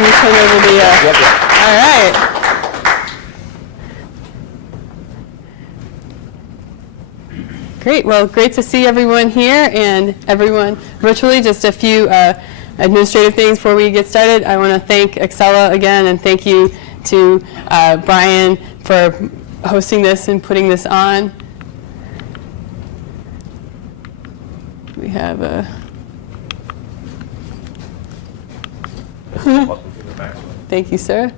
Can you turn over the, Yep. all right. Great, well, great to see everyone here and everyone virtually. Just a few administrative things before we get started. I want to thank Excella again, and thank you to Brian for hosting this and putting this on. We have a thank you, sir.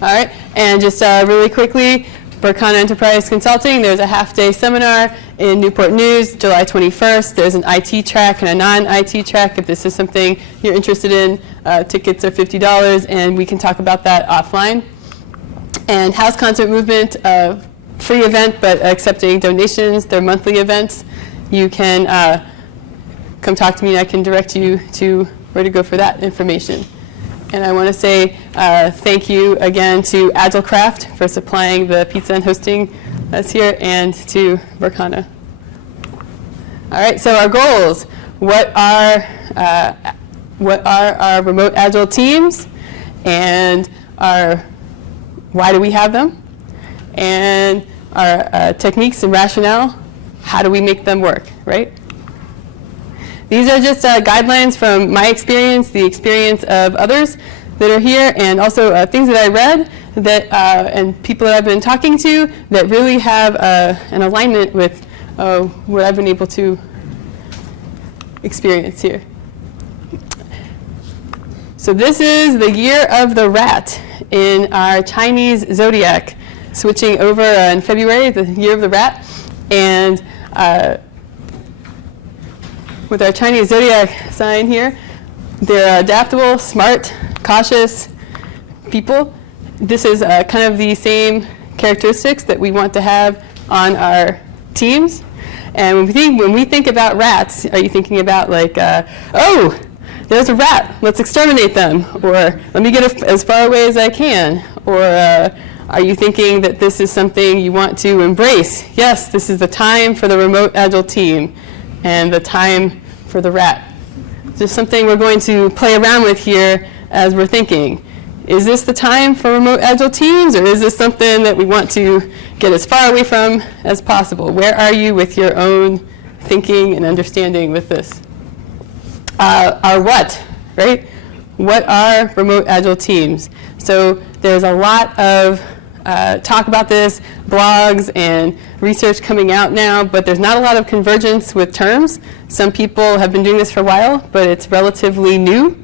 All right, and just really quickly, Berkana Enterprise Consulting, there's a half-day seminar in Newport News, July 21st. There's an IT track and a non-IT track. If this is something you're interested in, tickets are $50, and we can talk about that offline. And House Concert Movement, free event, but accepting donations. They're monthly events. You can come talk to me, and I can direct you to where to go for that information. And I want to say thank you again to AgileCraft for supplying the pizza and hosting us here, and to Berkana. All right, so our goals. What are our remote agile teams, and why do we have them? And our techniques and rationale, how do we make them work, right? These are just guidelines from my experience, the experience of others that are here, and also things that I read that, and people that I've been talking to that really have an alignment with what I've been able to experience here. So this is the year of the rat in our Chinese zodiac, switching over in February, the year of the rat. And with our Chinese zodiac sign here, they're adaptable, smart, cautious people. This is kind of the same characteristics that we want to have on our teams. And when we think about rats, are you thinking about like, oh, there's a rat, let's exterminate them, or let me get as far away as I can, or are you thinking that this is something you want to embrace? Yes, this is the time for the remote agile team, and the time for the rat. Just something we're going to play around with here as we're thinking. Is this the time for remote agile teams, or is this something that we want to get as far away from as possible? Where are you with your own thinking and understanding with this? Our what, right? What are remote agile teams? So there's a lot of talk about this, blogs and research coming out now, but there's not a lot of convergence with terms. Some people have been doing this for a while, but it's relatively new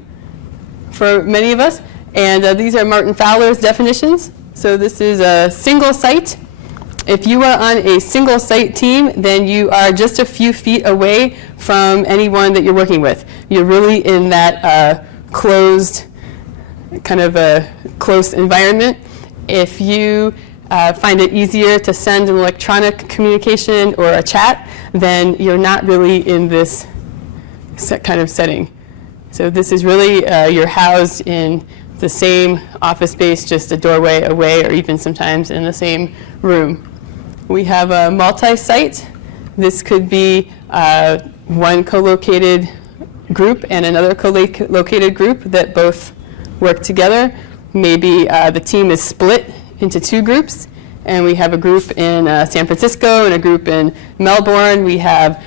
for many of us. And these are Martin Fowler's definitions. So this is a single site. If you are on a single site team, then you are just a few feet away from anyone that you're working with. You're really in that closed, kind of a close environment. If you find it easier to send an electronic communication or a chat, then you're not really in this kind of setting. So this is really, you're housed in the same office space, just a doorway away, or even sometimes in the same room. We have a multi-site. This could be one co-located group and another co-located group that both work together. Maybe the team is split into two groups, and we have a group in San Francisco and a group in Melbourne. We have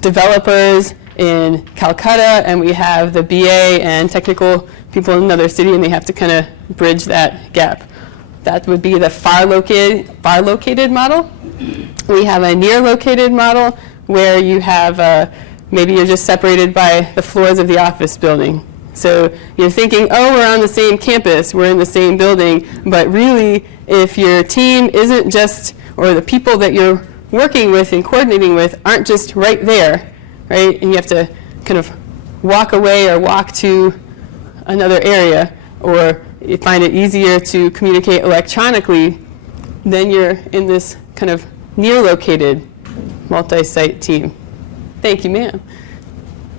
developers in Calcutta, and we have the BA and technical people in another city, and they have to kind of bridge that gap. That would be the far located model. We have a near located model where you have maybe you're just separated by the floors of the office building. So you're thinking, oh, we're on the same campus, we're in the same building, but really if your team isn't just, or the people that you're working with and coordinating with aren't just right there, right? And you have to kind of walk away or walk to another area, or you find it easier to communicate electronically, then you're in this kind of near-located multi-site team. Thank you, ma'am.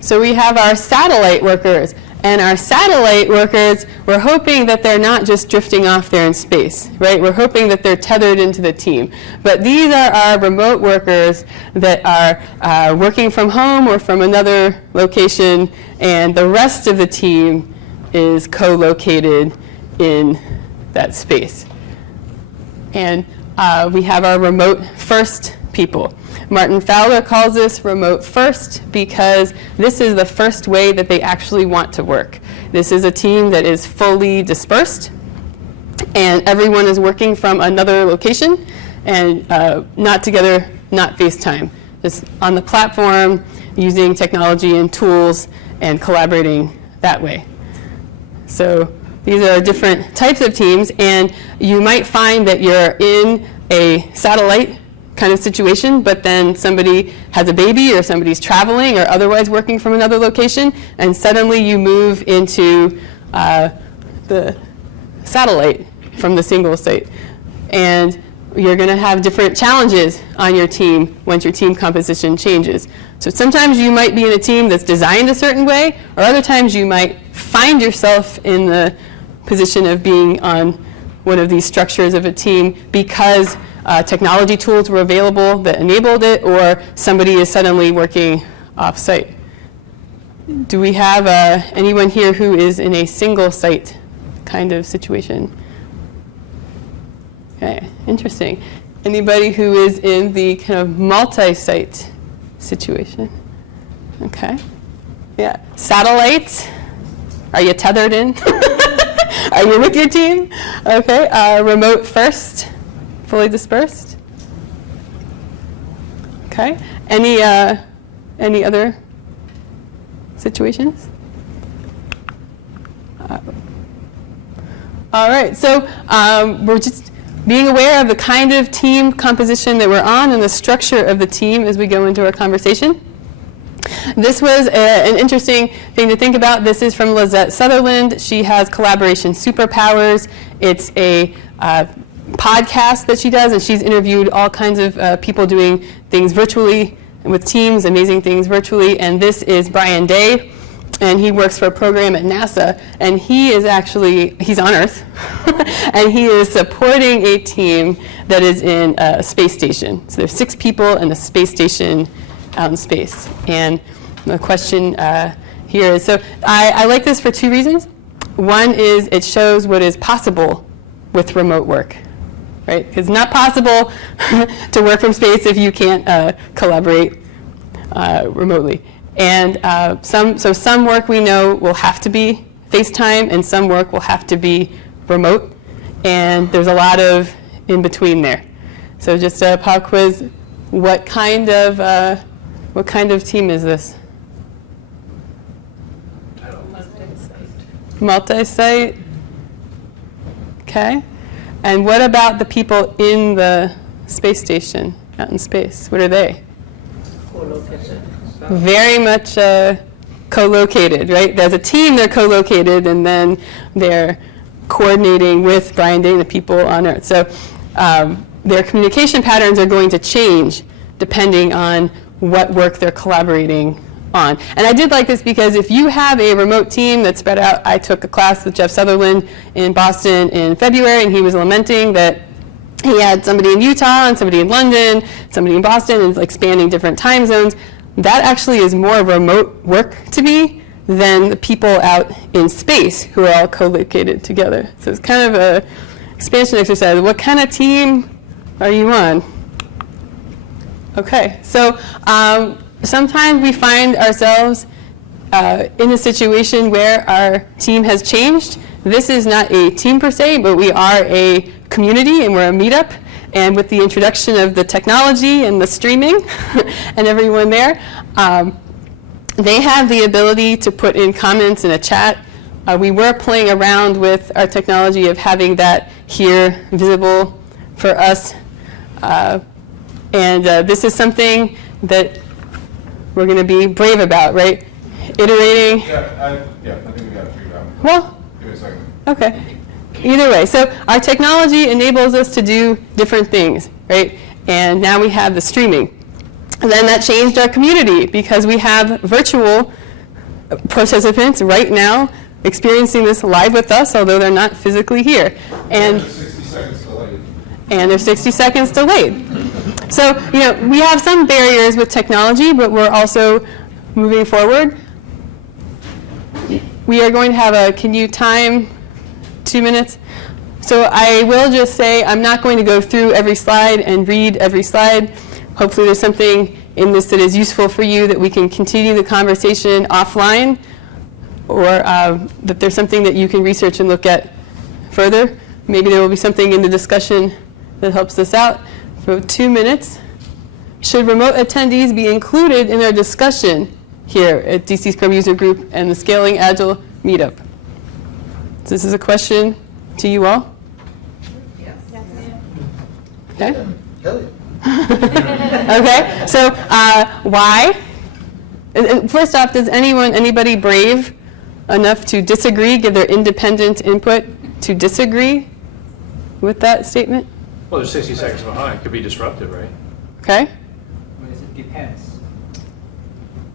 So we have our satellite workers, And our satellite workers, we're hoping that they're not just drifting off there in space, right? We're hoping that they're tethered into the team. But these are our remote workers that are working from home or from another location, and the rest of the team is co-located in that space. And we have our remote first people. Martin Fowler calls this remote first because this is the first way that they actually want to work. This is a team that is fully dispersed, and everyone is working from another location and not together, not FaceTime. Just on the platform, using technology and tools and collaborating that way. So these are different types of teams, and you might find that you're in a satellite kind of situation, but then somebody has a baby or somebody's traveling or otherwise working from another location, and suddenly you move into the satellite from the single site. And you're going to have different challenges on your team once your team composition changes. So sometimes you might be in a team that's designed a certain way, or other times you might find yourself in the position of being on one of these structures of a team because technology tools were available that enabled it, or somebody is suddenly working off-site. Do we have anyone here who is in a single site kind of situation? Okay, interesting. Anybody who is in the kind of multi-site situation? Okay. Yeah. Satellites? Are you tethered in? Are you with your team? Okay. Remote first? Fully dispersed? Okay. Any other situations? All right. So we're just being aware of the kind of team composition that we're on and the structure of the team as we go into our conversation. This was an interesting thing to think about. This is from Lizette Sutherland. She has Collaboration Superpowers. It's a podcast that she does, and she's interviewed all kinds of people doing things virtually with teams, amazing things virtually. And this is Brian Day, and he works for a program at NASA, and he's on Earth, and he is supporting a team that is in a space station. So there's 6 people in a space station out in space. And the question here is, so I like this for 2 reasons. One is it shows what is possible with remote work. Right? Because it's not possible to work from space if you can't collaborate remotely. And some work we know will have to be FaceTime, and some work will have to be remote. And there's a lot of in between there. So just a pop quiz: what kind of team is this? Multi-site. Okay. And what about the people in the space station, out in space? What are they? Co-located. Very much co-located, right? There's a team, they're co-located, and then they're coordinating with Brian Day and the people on Earth. So their communication patterns are going to change depending on what work they're collaborating on. And I did like this because if you have a remote team that's spread out, I took a class with Jeff Sutherland in Boston in February, and he was lamenting that he had somebody in Utah and somebody in London, somebody in Boston, and like spanning different time zones. That actually is more remote work to me than the people out in space who are all co-located together. So it's kind of a expansion exercise. What kind of team are you on? Okay, so sometimes we find ourselves in a situation where our team has changed. This is not a team per se, but we are a community and we're a meetup. And with the introduction of the technology and the streaming and everyone there, they have the ability to put in comments in a chat. We were playing around with our technology of having that here visible for us. And this is something that we're going to be brave about, right? Iterating. I think we got to figure out. Well, Give me a second. Okay. Either way, so our technology enables us to do different things, right? And now we have the streaming. And then that changed our community because we have virtual participants right now experiencing this live with us, although they're not physically here. And There's 60 seconds delayed. and they're 60 seconds delayed. So, we have some barriers with technology, but we're also moving forward. We are going to have can you time 2 minutes? So I will just say I'm not going to go through every slide and read every slide. Hopefully there's something in this that is useful for you that we can continue the conversation offline, or that there's something that you can research and look at further. Maybe there will be something in the discussion that helps us out. For 2 minutes, should remote attendees be included in our discussion here at DC Scrum User Group and the Scaling Agile Meetup? So this is a question to you all. Yes. Okay. Hell yeah. Okay. So why? And first off, does anybody brave enough to disagree, give their independent input to disagree with that statement? Well, they're 60 seconds behind. Could be disruptive, right? Okay. Well, it depends.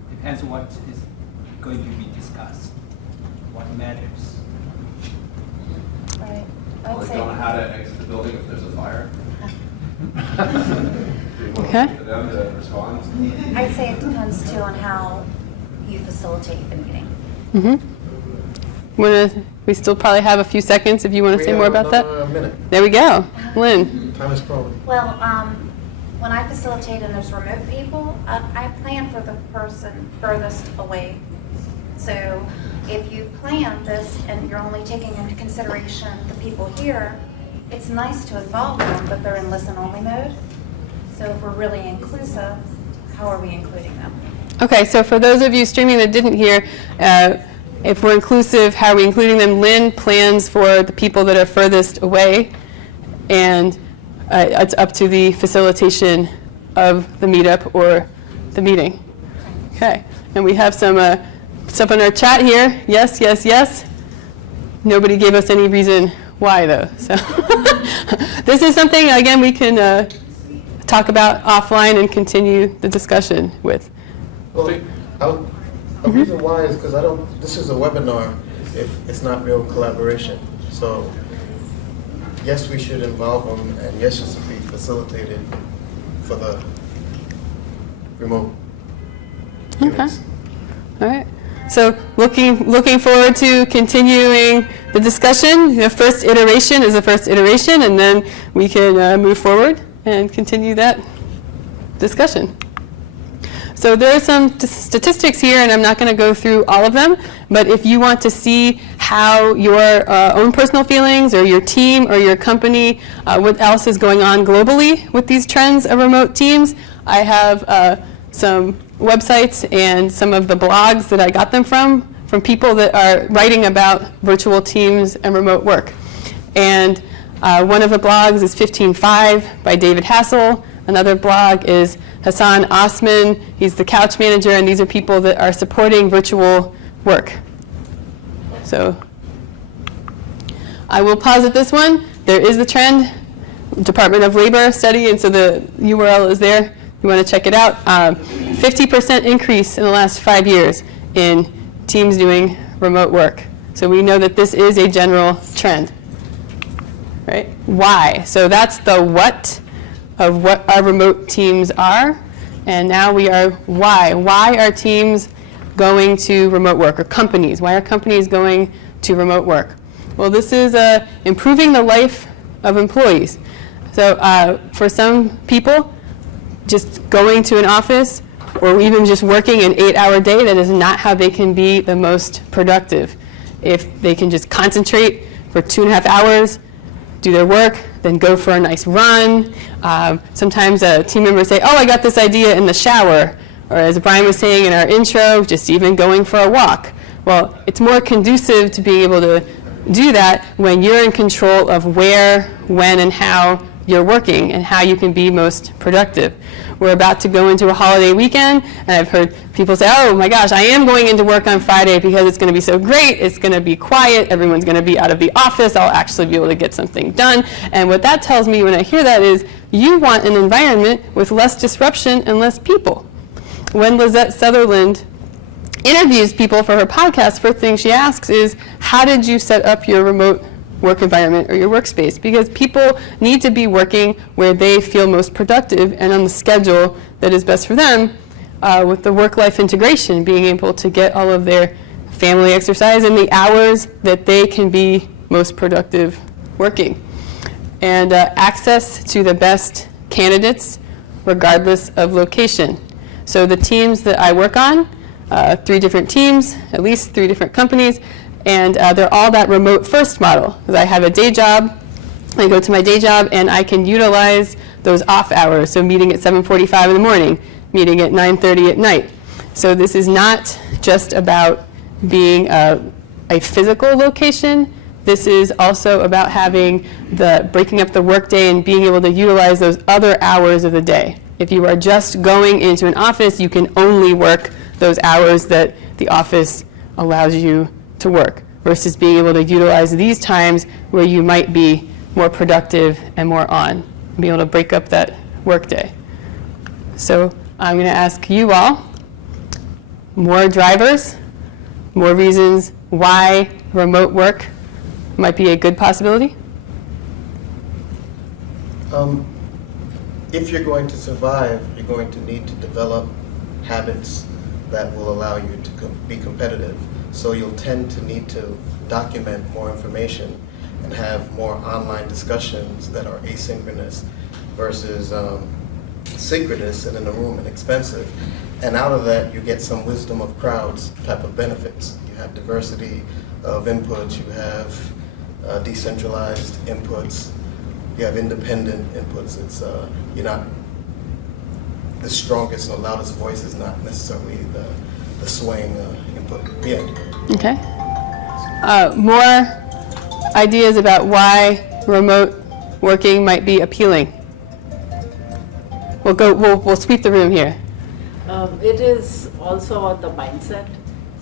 Depends what is going to be discussed, what matters. Right. I Like would say, don't know how to exit the building if there's a fire. Okay. For them to respond. I'd say it depends too on how you facilitate the meeting. We still probably have a few seconds if you want to say more about that. A minute. There we go. Lynn. Time is problem. Well, when I facilitate and there's remote people, I plan for the person furthest away. So if you plan this and you're only taking into consideration the people here, it's nice to involve them, but they're in listen-only mode. So if we're really inclusive, how are we including them? Okay, so for those of you streaming that didn't hear, if we're inclusive, how are we including them? Lynn plans for the people that are furthest away, and it's up to the facilitation of the meetup or the meeting. Okay, and we have some stuff in our chat here. Yes, yes, yes. Nobody gave us any reason why, though. So this is something, again, we can talk about offline and continue the discussion with. Well, a reason why is because this is a webinar if it's not real collaboration. So yes, we should involve them, and yes, it should be facilitated for the remote Okay. units. All right. So looking forward to continuing the discussion. The first iteration is the first iteration, and then we can move forward and continue that discussion. So there are some statistics here, and I'm not going to go through all of them, but if you want to see how your own personal feelings or your team or your company, what else is going on globally with these trends of remote teams, I have some websites and some of the blogs that I got them from people that are writing about virtual teams and remote work. And one of the blogs is 15.5 by David Hassel. Another blog is Hassan Osman. He's the couch manager, and these are people that are supporting virtual work. So I will pause at this one. There is the trend, Department of Labor study, and so the URL is there. You want to check it out. 50% increase in the last 5 years in teams doing remote work. So we know that this is a general trend. Right? Why? So that's the what of what our remote teams are. And now we are why. Why are teams going to remote work, or companies? Why are companies going to remote work? Well, this is improving the life of employees. So for some people, just going to an office or even just working an 8-hour day, that is not how they can be the most productive. If they can just concentrate for 2.5 hours, do their work, then go for a nice run. Sometimes team members say, oh, I got this idea in the shower. Or as Brian was saying in our intro, just even going for a walk. Well, it's more conducive to being able to do that when you're in control of where, when, and how you're working and how you can be most productive. We're about to go into a holiday weekend, and I've heard people say, oh my gosh, I am going into work on Friday because it's going to be so great, it's going to be quiet, everyone's going to be out of the office, I'll actually be able to get something done. And what that tells me when I hear that is you want an environment with less disruption and less people. When Lizette Sutherland interviews people for her podcast, first thing she asks is, how did you set up your remote work environment or your workspace? Because people need to be working where they feel most productive and on the schedule that is best for them, with the work-life integration, being able to get all of their family exercise in the hours that they can be most productive working. And access to the best candidates regardless of location. So the teams that I work on, 3 different teams, at least 3 different companies, and they're all that remote first model. Because I have a day job, I go to my day job, and I can utilize those off hours. So meeting at 7:45 in the morning, meeting at 9:30 at night. So this is not just about being a physical location. This is also about having breaking up the workday and being able to utilize those other hours of the day. If you are just going into an office, you can only work those hours that the office allows you to work, versus being able to utilize these times where you might be more productive and more on, and be able to break up that workday. So I'm going to ask you all, more drivers, more reasons why remote work might be a good possibility? If you're going to survive, you're going to need to develop habits that will allow you to be competitive. So you'll tend to need to document more information and have more online discussions that are asynchronous versus synchronous and in a room and expensive. And out of that, you get some wisdom of crowds type of benefits. You have diversity of inputs, you have decentralized inputs, you have independent inputs. It's you're not the strongest or loudest voice is not necessarily the swaying input. Yeah. Okay. More ideas about why remote working might be appealing. We'll sweep the room here. It is also about the mindset.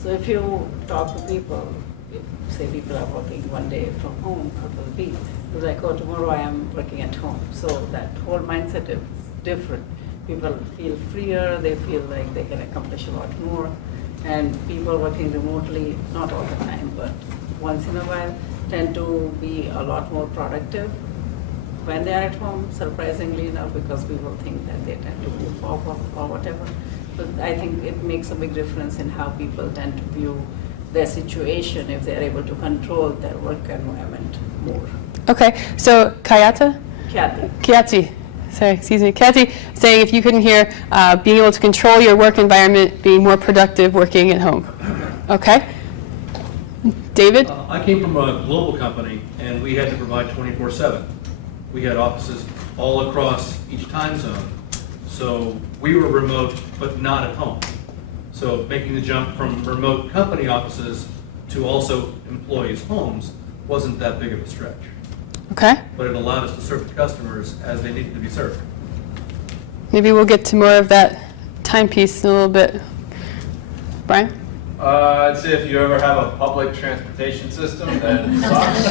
So if you talk to people, if say people are working one day from home, couple of weeks, it's like, oh, tomorrow I am working at home. So that whole mindset is different. People feel freer, they feel like they can accomplish a lot more. And people working remotely, not all the time, but once in a while, tend to be a lot more productive when they are at home, surprisingly enough, because people think that they tend to move off or whatever. But I think it makes a big difference in how people tend to view their situation if they're able to control their work environment more. Okay, so Kathy, saying if you couldn't hear, being able to control your work environment, being more productive working at home. Okay. David? I came from a global company, and we had to provide 24/7. We had offices all across each time zone. So we were remote, but not at home. So making the jump from remote company offices to also employees' homes wasn't that big of a stretch. Okay. But it allowed us to serve the customers as they needed to be served. Maybe we'll get to more of that timepiece in a little bit. Brian? I'd say if you ever have a public transportation system that sucks,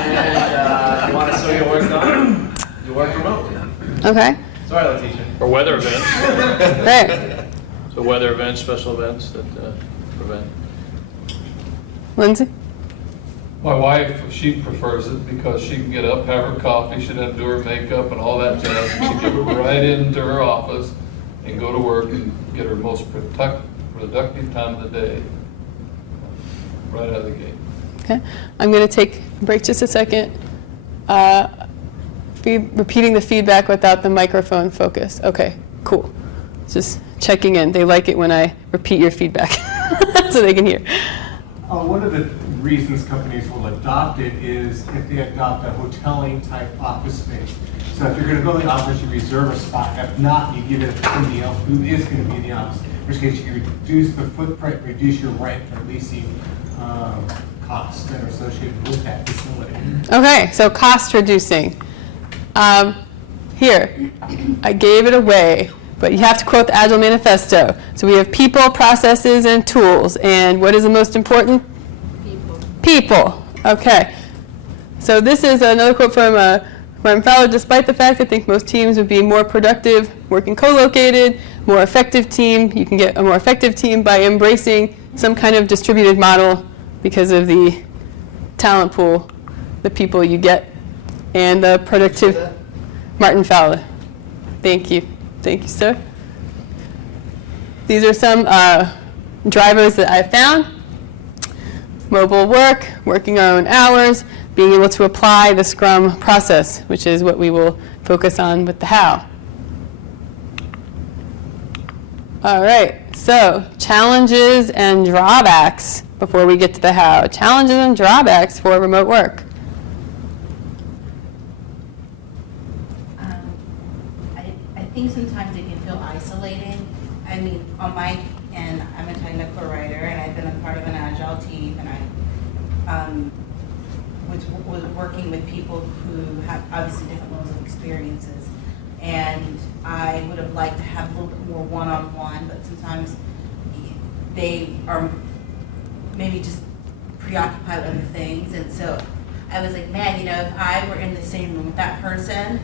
and you want to still get work done, you work remotely. Okay. Sorry, Letitia. Or weather events. Right. So weather events, special events that prevent. Lindsay? My wife, she prefers it because she can get up, have her coffee, she doesn't do her makeup and all that jazz. She can get right into her office and go to work and get her most productive time of the day right out of the gate. Okay. I'm going to take a break just a second. Repeating the feedback without the microphone focus. Okay, cool. Just checking in. They like it when I repeat your feedback so they can hear. One of the reasons companies will adopt it is if they adopt a hoteling type office space. So if you're going to go to the office, you reserve a spot. If not, you give it to somebody else who is going to be in the office. In which case, you reduce the footprint, reduce your rent or leasing costs that are associated with that facility. Okay, so cost reducing. Here, I gave it away, but you have to quote the Agile Manifesto. So we have people, processes, and tools. And what is the most important? People. People. Okay. So this is another quote from Fowler. Despite the fact I think most teams would be more productive working co-located, more effective team. You can get a more effective team by embracing some kind of distributed model because of the talent pool, the people you get, and the productive. Martin Fowler. Thank you. Thank you, sir. These are some drivers that I found. Mobile work, working our own hours, being able to apply the Scrum process, which is what we will focus on with the how. All right, so challenges and drawbacks before we get to the how. Challenges and drawbacks for remote work. I think sometimes it can feel isolating. I mean, on my end, I'm a technical writer, and I've been a part of an agile team, and I was working with people who have obviously different levels of experiences. And I would have liked to have a little bit more one-on-one, but sometimes they are maybe just preoccupied with other things. And so I was like, man, if I were in the same room with that person,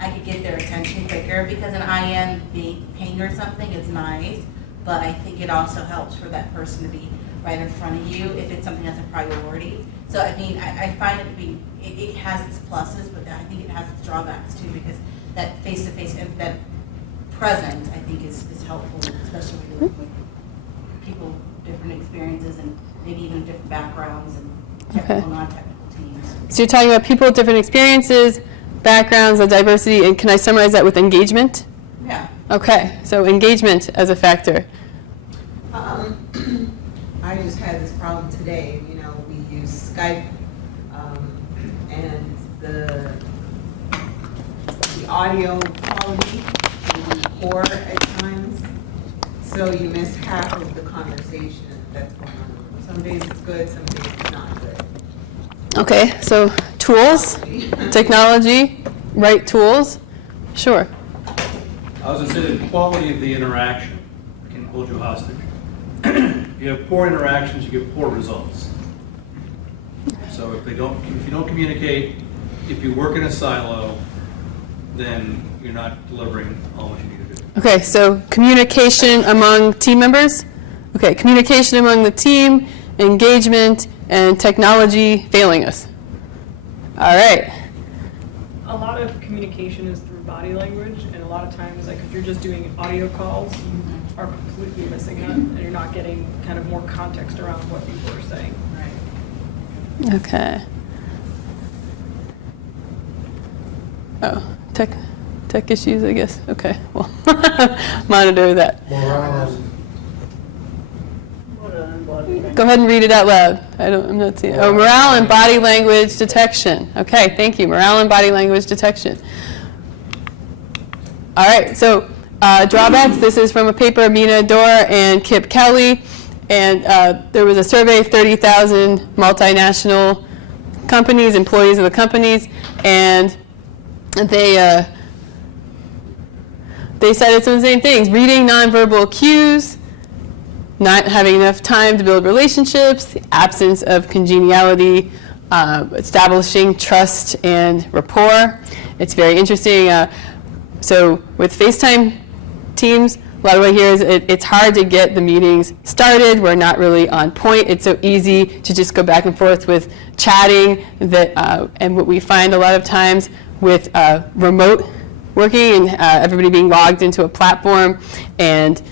I could get their attention quicker, because an IM being pinged or something is nice, but I think it also helps for that person to be right in front of you if it's something that's a priority. So I mean, I find it to be, it has its pluses, but I think it has its drawbacks too, because that face-to-face, that present, I think is helpful, especially when you're with people, different experiences, and maybe even different backgrounds, and technical, non-technical teams. So you're talking about people with different experiences, backgrounds, the diversity, and can I summarize that with engagement? Yeah. Okay, so engagement as a factor. I just had this problem today. We use Skype, and the audio quality can be poor at times, so you miss half of the conversation that's going on. Some days it's good, some days it's not good. Okay, so tools, technology, right tools, sure. I was going to say the quality of the interaction can hold you hostage. If you have poor interactions, you get poor results. So if you don't communicate, if you work in a silo, then you're not delivering all what you need to do. Okay, so communication among team members. Okay, communication among the team, engagement, and technology failing us. All right. A lot of communication is through body language, and a lot of times, like if you're just doing audio calls, you are completely missing it, and you're not getting kind of more context around what people are saying. Right. Okay. Oh, tech issues, I guess. Okay, well, monitor that. Morale. Go ahead and read it out loud. I'm not seeing it. Oh, morale and body language detection. Okay, thank you. Morale and body language detection. All right, so drawbacks. This is from a paper, Mina Dor and Kip Kelly. And there was a survey of 30,000 multinational companies, employees of the companies, and they cited some of the same things. Reading nonverbal cues, not having enough time to build relationships, the absence of congeniality, establishing trust and rapport. It's very interesting. So with FaceTime teams, a lot of what I hear is it's hard to get the meetings started. We're not really on point. It's so easy to just go back and forth with chatting. And what we find a lot of times with remote working and everybody being logged into a platform and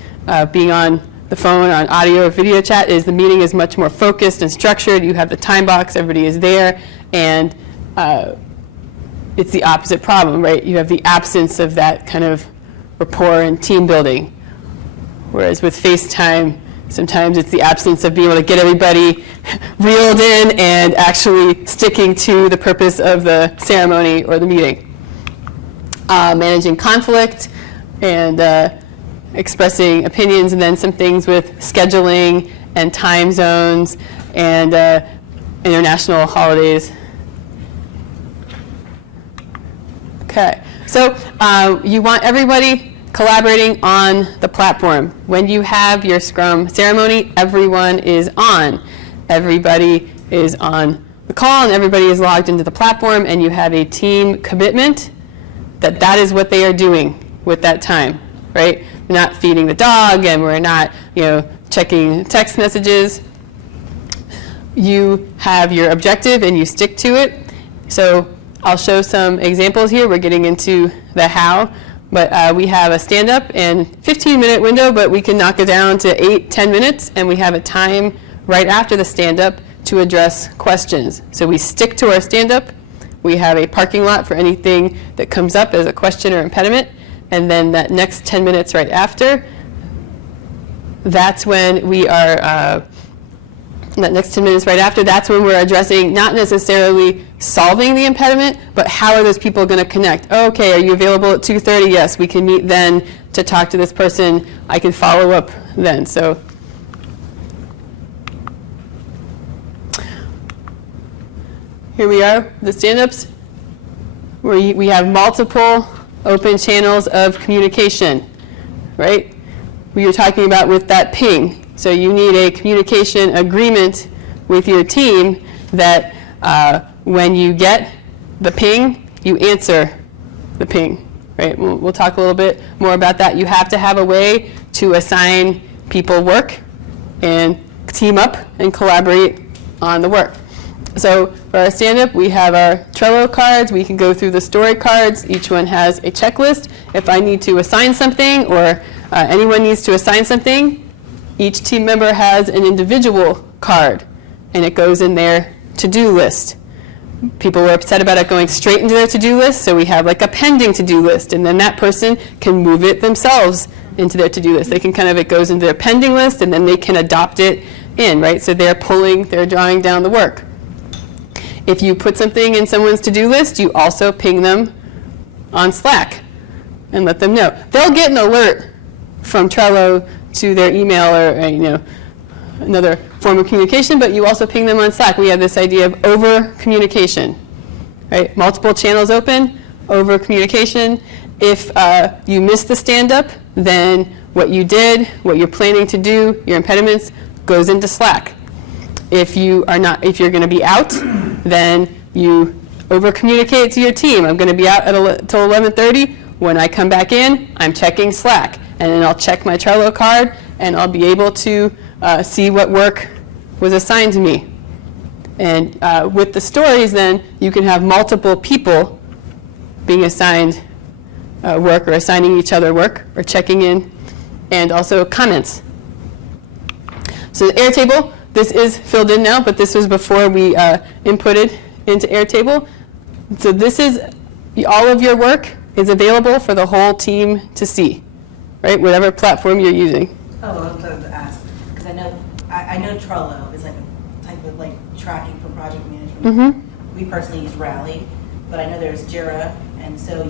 being on the phone, on audio or video chat, is the meeting is much more focused and structured. You have the time box, everybody is there, and it's the opposite problem, right? You have the absence of that kind of rapport and team building. Whereas with FaceTime, sometimes it's the absence of being able to get everybody reeled in and actually sticking to the purpose of the ceremony or the meeting. Managing conflict and expressing opinions, and then some things with scheduling and time zones and international holidays. Okay, so you want everybody collaborating on the platform. When you have your Scrum ceremony, everyone is on. Everybody is on the call and everybody is logged into the platform, and you have a team commitment that is what they are doing with that time, right? we're not feeding the dog, and we're not, checking text messages. You have your objective and you stick to it. So I'll show some examples here. We're getting into the how, but we have a stand-up and 15-minute window, but we can knock it down to 8-10 minutes, and we have a time right after the stand-up to address questions. So we stick to our stand-up. We have a parking lot for anything that comes up as a question or impediment, and then that next 10 minutes right after, that's when we are that next 10 minutes right after, that's when we're addressing not necessarily solving the impediment, but how are those people going to connect? Okay, are you available at 2:30? Yes, we can meet then to talk to this person. I can follow up then. So here we are, the stand-ups, where we have multiple open channels of communication, right? We were talking about with that ping. So you need a communication agreement with your team that when you get the ping, you answer the ping, right? We'll talk a little bit more about that. You have to have a way to assign people work and team up and collaborate on the work. So for our stand-up, we have our Trello cards. We can go through the story cards. Each one has a checklist. If I need to assign something or anyone needs to assign something, each team member has an individual card, and it goes in their to-do list. People were upset about it going straight into their to-do list, so we have like a pending to-do list, and then that person can move it themselves into their to-do list. They can it goes into their pending list, and then they can adopt it in, right? So they're drawing down the work. If you put something in someone's to-do list, you also ping them on Slack and let them know. They'll get an alert from Trello to their email or another form of communication, but you also ping them on Slack. We have this idea of over communication, right? Multiple channels open, over communication. If you miss the stand-up, then what you did, what you're planning to do, your impediments, goes into Slack. If you're going to be out, then you over communicate to your team. I'm going to be out till 11:30. When I come back in, I'm checking Slack. And then I'll check my Trello card, and I'll be able to see what work was assigned to me. And with the stories, then, you can have multiple people being assigned work or assigning each other work or checking in, and also comments. So the Airtable, this is filled in now, but this was before we inputted into Airtable. So this is, all of your work is available for the whole team to see. Right, whatever platform you're using. Oh, I was going to ask, because I know Trello is like a type of tracking for project management. Mm-hmm. We personally use Rally, but I know there's Jira, and so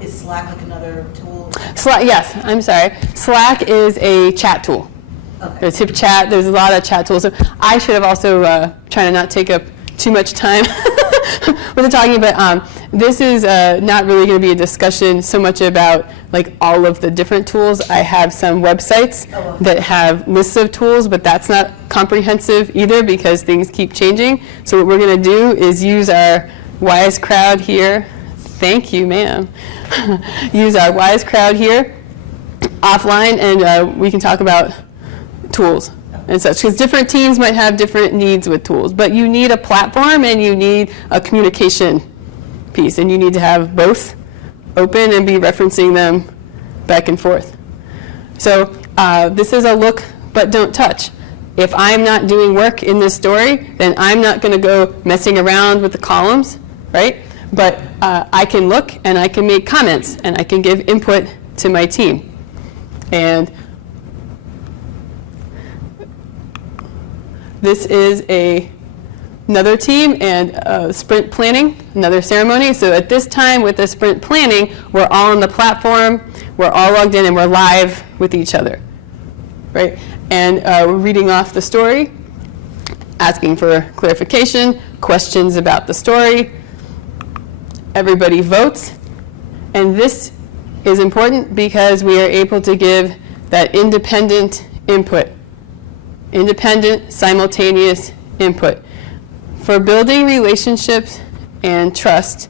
is Slack like another tool? Slack, yes, I'm sorry. Slack is a chat tool. Okay. There's HipChat, there's a lot of chat tools. So I should have also, trying to not take up too much time with talking about, this is not really going to be a discussion so much about all of the different tools. I have some websites that have lists of tools, but that's not comprehensive either because things keep changing. So what we're going to do is use our Wise crowd here. Thank you, ma'am. Use our Wise crowd here offline, and we can talk about tools and such, because different teams might have different needs with tools, but you need a platform and you need a communication piece, and you need to have both open and be referencing them back and forth. So this is a look but don't touch. If I'm not doing work in this story, then I'm not going to go messing around with the columns, right? But I can look and I can make comments and I can give input to my team. And this is another team and sprint planning, another ceremony. So at this time with the sprint planning, we're all on the platform, we're all logged in, and we're live with each other, right? And we're reading off the story, asking for clarification, questions about the story. Everybody votes. And this is important because we are able to give that independent input. Independent, simultaneous input. For building relationships and trust,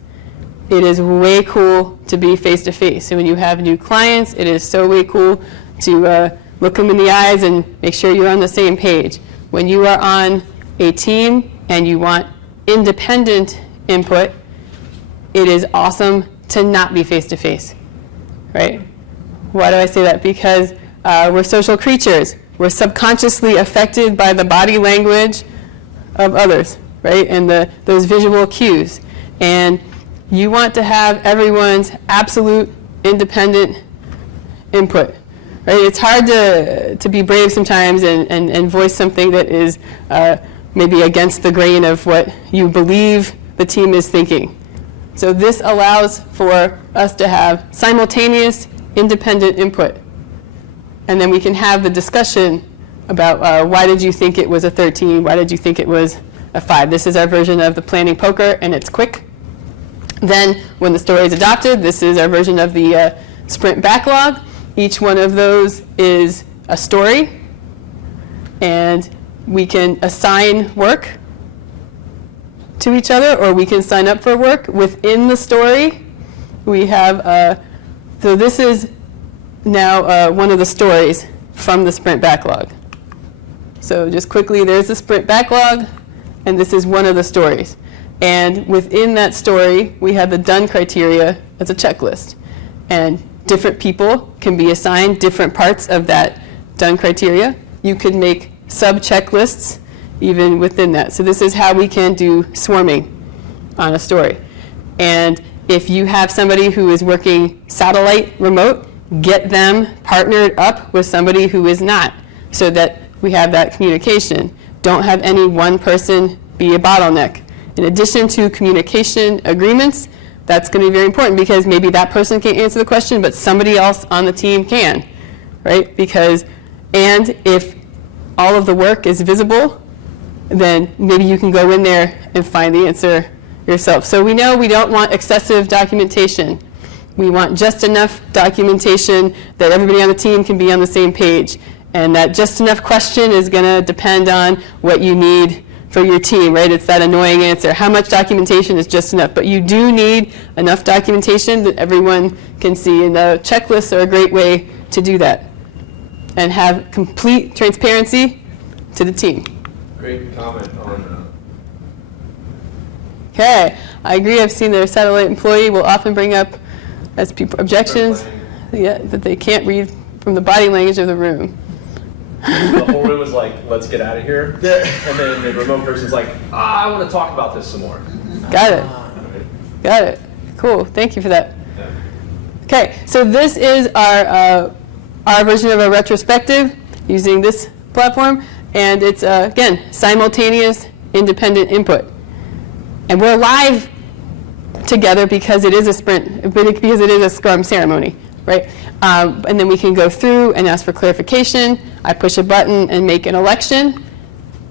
it is way cool to be face-to-face. So when you have new clients, it is so way cool to look them in the eyes and make sure you're on the same page. When you are on a team and you want independent input, it is awesome to not be face-to-face, right? Why do I say that? Because we're social creatures. We're subconsciously affected by the body language of others, right? And those visual cues. And you want to have everyone's absolute independent input, right? It's hard to be brave sometimes and voice something that is maybe against the grain of what you believe the team is thinking. So this allows for us to have simultaneous independent input. And then we can have the discussion about why did you think it was a 13? Why did you think it was a 5? This is our version of the planning poker, and it's quick. Then when the story is adopted, this is our version of the sprint backlog. Each one of those is a story, and we can assign work to each other, or we can sign up for work within the story. We have, so this is now one of the stories from the sprint backlog. So just quickly, there's the sprint backlog, and this is one of the stories. And within that story, we have the done criteria as a checklist. And different people can be assigned different parts of that done criteria. You could make sub-checklists even within that. So this is how we can do swarming on a story. And if you have somebody who is working satellite remote, get them partnered up with somebody who is not, so that we have that communication. Don't have any one person be a bottleneck. In addition to communication agreements, that's going to be very important, because maybe that person can't answer the question, but somebody else on the team can, right? And if all of the work is visible, then maybe you can go in there and find the answer yourself. So we know we don't want excessive documentation. We want just enough documentation that everybody on the team can be on the same page. And that just enough question is going to depend on what you need for your team, right? It's that annoying answer. How much documentation is just enough? But you do need enough documentation that everyone can see. And the checklists are a great way to do that and have complete transparency to the team. Great comment on Okay, I agree. I've seen their satellite employee will often bring up as people objections that they can't read from the body language of the room. the whole room was like, let's get out of here. And then the remote person's like, I want to talk about this some more. Got it. Got it. Cool. Thank you for that. Yeah. Okay, so this is our version of a retrospective using this platform. And it's, again, simultaneous independent input. And we're live together because it is a sprint, because it is a Scrum ceremony, right? And then we can go through and ask for clarification. I push a button and make an election.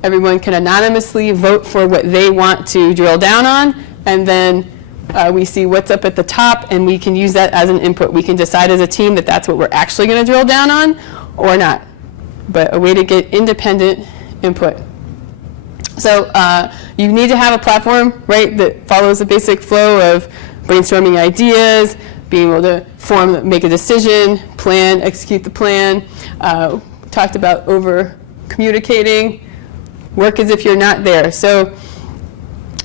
Everyone can anonymously vote for what they want to drill down on. And then we see what's up at the top, and we can use that as an input. We can decide as a team that that's what we're actually going to drill down on or not. But a way to get independent input. So you need to have a platform, right, that follows the basic flow of brainstorming ideas, being able to make a decision, plan, execute the plan. Talked about over communicating, work as if you're not there. So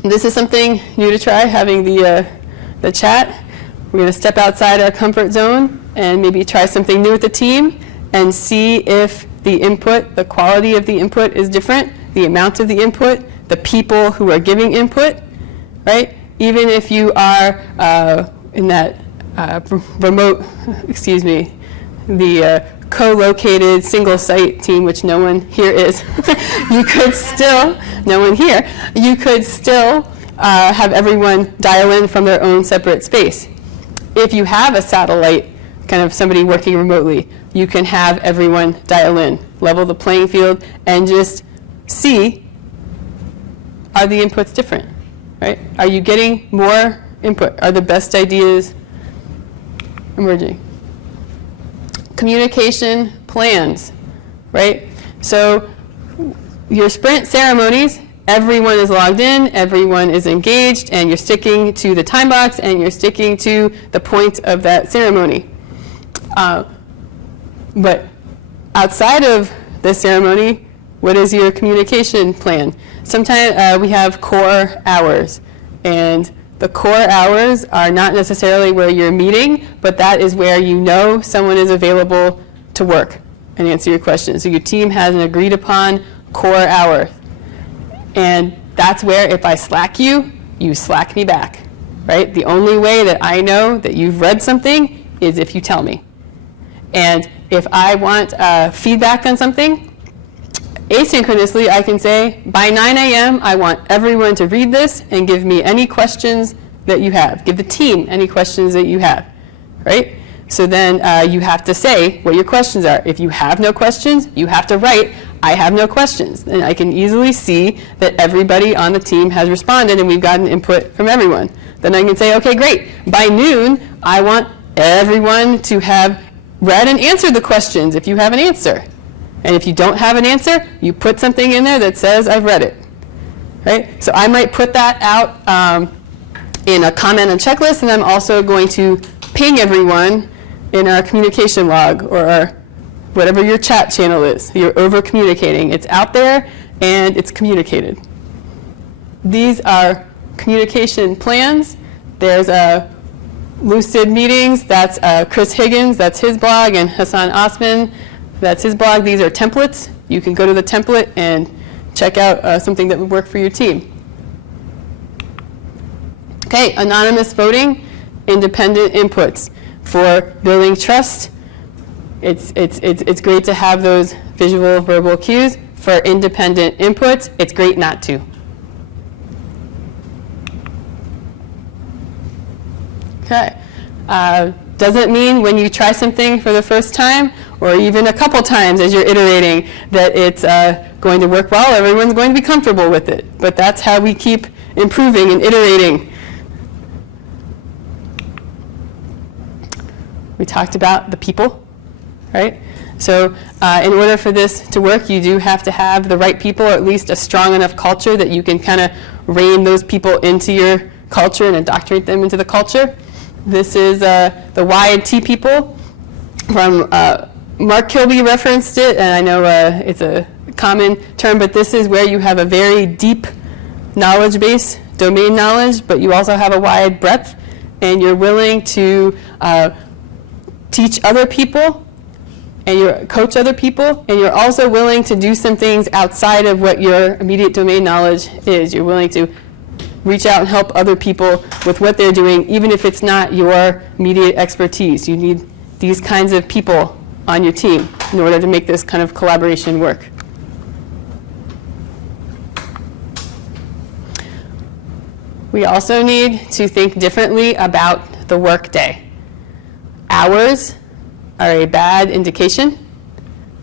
this is something new to try, having the chat. We're going to step outside our comfort zone and maybe try something new with the team and see if the input, the quality of the input is different, the amount of the input, the people who are giving input, right? Even if you are in that remote, the co-located single site team, which no one here is, you could still, no one here, you could still have everyone dial in from their own separate space. If you have a satellite, kind of somebody working remotely, you can have everyone dial in, level the playing field, and just see, are the inputs different, right? Are you getting more input? Are the best ideas emerging? Communication plans, right? So your sprint ceremonies everyone is logged in, everyone is engaged, and you're sticking to the time box, and you're sticking to the point of that ceremony. But outside of the ceremony, what is your communication plan? Sometimes we have core hours, and the core hours are not necessarily where you're meeting, but that is where you know someone is available to work and answer your questions. So your team has an agreed upon core hour. And that's where if I Slack you, you Slack me back, right? The only way that I know that you've read something is if you tell me. And if I want feedback on something, asynchronously, I can say, by 9 a.m., I want everyone to read this and give me any questions that you have. Give the team any questions that you have, right? So then you have to say what your questions are. If you have no questions, you have to write, I have no questions. And I can easily see that everybody on the team has responded and we've gotten input from everyone. Then I can say, okay, great. By noon, I want everyone to have read and answered the questions if you have an answer. And if you don't have an answer, you put something in there that says, I've read it, right? So I might put that out in a comment and checklist, and I'm also going to ping everyone in our communication log or whatever your chat channel is. You're over communicating. It's out there and it's communicated. These are communication plans. There's Lucid Meetings. That's Chris Higgins. That's his blog. And Hassan Osman. That's his blog. These are templates. You can go to the template and check out something that would work for your team. Okay, anonymous voting, independent inputs. For building trust, it's great to have those visual, verbal cues. For independent inputs, it's great not to. Okay. Doesn't mean when you try something for the first time, or even a couple times as you're iterating, that it's going to work well. Everyone's going to be comfortable with it. But that's how we keep improving and iterating. We talked about the people, right? So in order for this to work, you do have to have the right people, or at least a strong enough culture that you can kind of rein those people into your culture and indoctrinate them into the culture. This is the Y and T people. From Mark Kilby referenced it, and I know it's a common term, but this is where you have a very deep knowledge base, domain knowledge, but you also have a wide breadth, and you're willing to teach other people, and you coach other people, and you're also willing to do some things outside of what your immediate domain knowledge is. You're willing to reach out and help other people with what they're doing, even if it's not your immediate expertise. You need these kinds of people on your team in order to make this kind of collaboration work. We also need to think differently about the workday. Hours are a bad indication,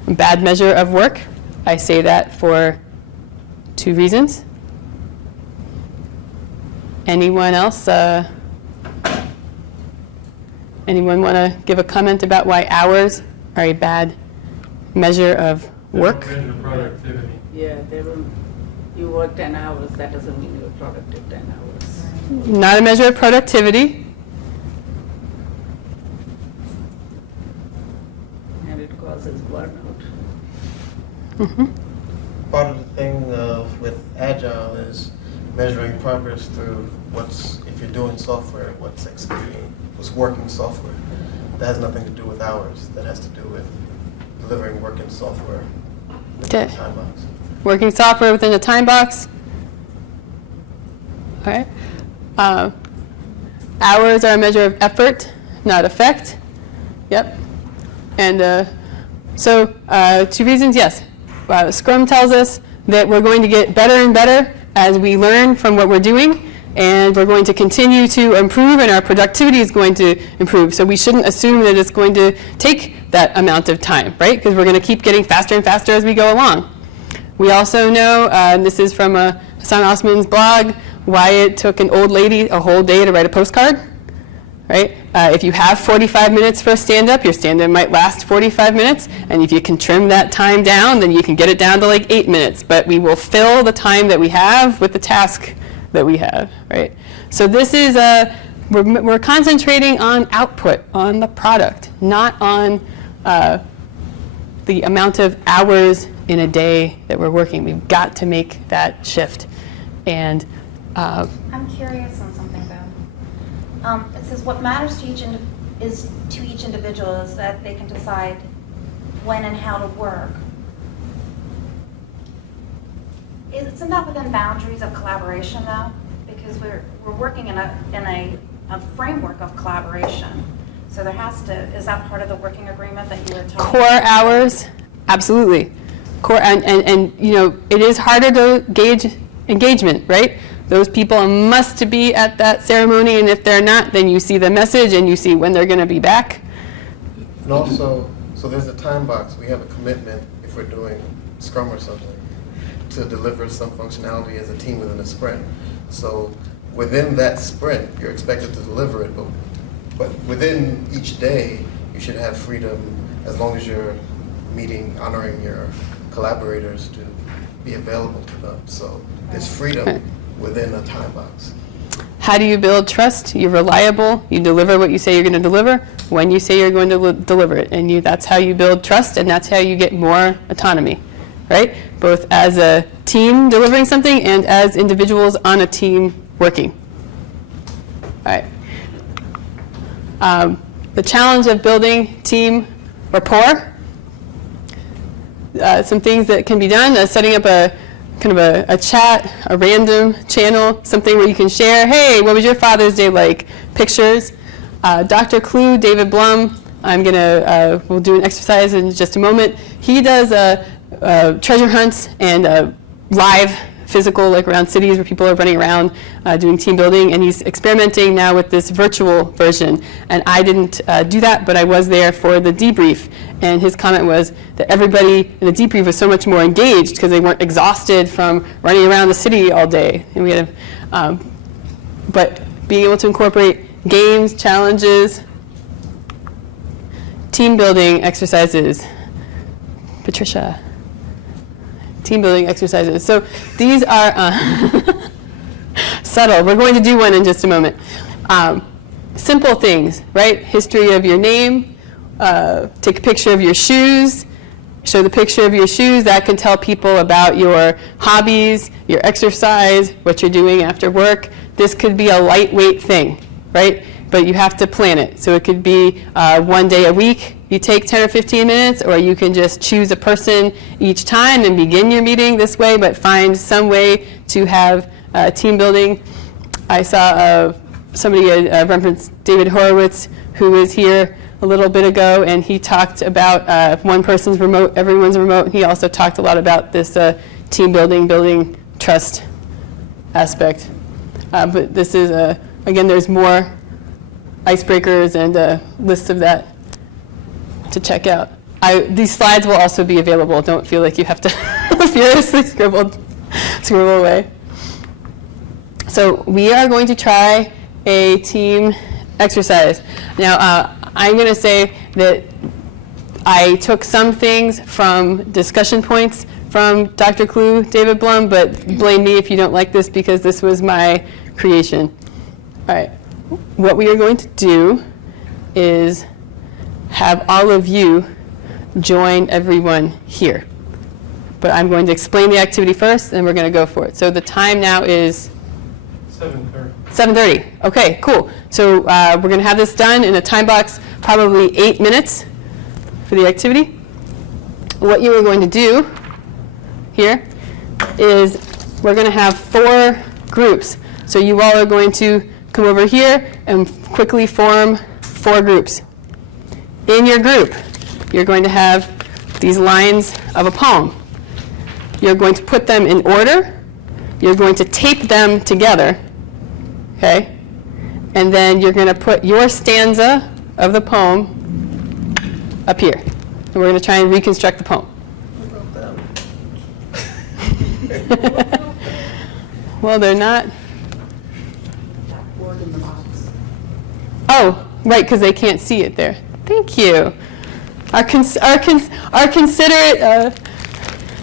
a bad measure of work. I say that for two reasons. Anyone else? Anyone want to give a comment about why hours are a bad measure of work? Measure productivity. Yeah, you work 10 hours, that doesn't mean you're productive 10 hours. Not a measure of productivity. And it causes burnout. Mm-hmm. Part of the thing with Agile is measuring progress through if you're doing software, what's executing, what's working software. That has nothing to do with hours. That has to do with delivering working software within the time box. Working software within the time box. All right. Hours are a measure of effort, not effect. Yep. And so two reasons, yes. Scrum tells us that we're going to get better and better as we learn from what we're doing, and we're going to continue to improve, and our productivity is going to improve. So we shouldn't assume that it's going to take that amount of time, right? Because we're going to keep getting faster and faster as we go along. We also know, and this is from Hassan Osman's blog, why it took an old lady a whole day to write a postcard, right? If you have 45 minutes for a stand-up, your stand-up might last 45 minutes, and if you can trim that time down, then you can get it down to like 8 minutes, but we will fill the time that we have with the task that we have, right? So this is we're concentrating on output, on the product, not on the amount of hours in a day that we're working. We've got to make that shift. And I'm curious on something though. It says what matters to each individual is that they can decide when and how to work. Isn't that within boundaries of collaboration though? Because we're working in a framework of collaboration. So there has to, is that part of the working agreement that you were talking about? core hours, absolutely. Core, and you know, it is harder to gauge engagement, right? Those people must be at that ceremony, and if they're not, then you see the message and you see when they're going to be back. And also, so there's a time box. We have a commitment, if we're doing Scrum or something, to deliver some functionality as a team within a sprint. So within that sprint, you're expected to deliver it, but within each day, you should have freedom as long as you're honoring your collaborators to be available to them. So there's freedom within a time box. How do you build trust? You're reliable. You deliver what you say you're going to deliver when you say you're going to deliver it. And that's how you build trust, and that's how you get more autonomy, right? Both as a team delivering something and as individuals on a team working. All right. The challenge of building team rapport. Some things that can be done, setting up a kind of a chat, a random channel, something where you can share, hey, what was your Father's Day like? Pictures. Dr. Clue, David Blum, we'll do an exercise in just a moment. He does treasure hunts and live physical, like around cities where people are running around doing team building, and he's experimenting now with this virtual version. And I didn't do that, but I was there for the debrief. And his comment was that everybody in the debrief was so much more engaged because they weren't exhausted from running around the city all day. And we had, but being able to incorporate games, challenges, team building exercises. Patricia. Team building exercises. So these are subtle. We're going to do one in just a moment. Simple things, right? History of your name. Take a picture of your shoes. Show the picture of your shoes. That can tell people about your hobbies, your exercise, what you're doing after work. This could be a lightweight thing, right? But you have to plan it. So it could be 1 day a week. You take 10 or 15 minutes, or you can just choose a person each time and begin your meeting this way, but find some way to have team building. I saw somebody referenced David Horowitz, who was here a little bit ago, and he talked about if one person's remote, everyone's remote. He also talked a lot about this team building trust aspect. But this is, again, there's more icebreakers and lists of that to check out. These slides will also be available. Don't feel like you have to furiously scribble away. So we are going to try a team exercise. Now, I'm going to say that I took some things from discussion points from Dr. Clue, David Blum, but blame me if you don't like this because this was my creation. All right. What we are going to do is have all of you join everyone here. But I'm going to explain the activity first, and we're going to go for it. So the time now is 7:30. 7:30. Okay, cool. So we're going to have this done in a time box, probably 8 minutes for the activity. What you are going to do here is we're going to have 4 groups. So you all are going to come over here and quickly form 4 groups. In your group, you're going to have these lines of a poem. You're going to put them in order. You're going to tape them together, okay? And then you're going to put your stanza of the poem up here. And we're going to try and reconstruct the poem. Well, they're not. Oh, right, because they can't see it there. Thank you. Our considerate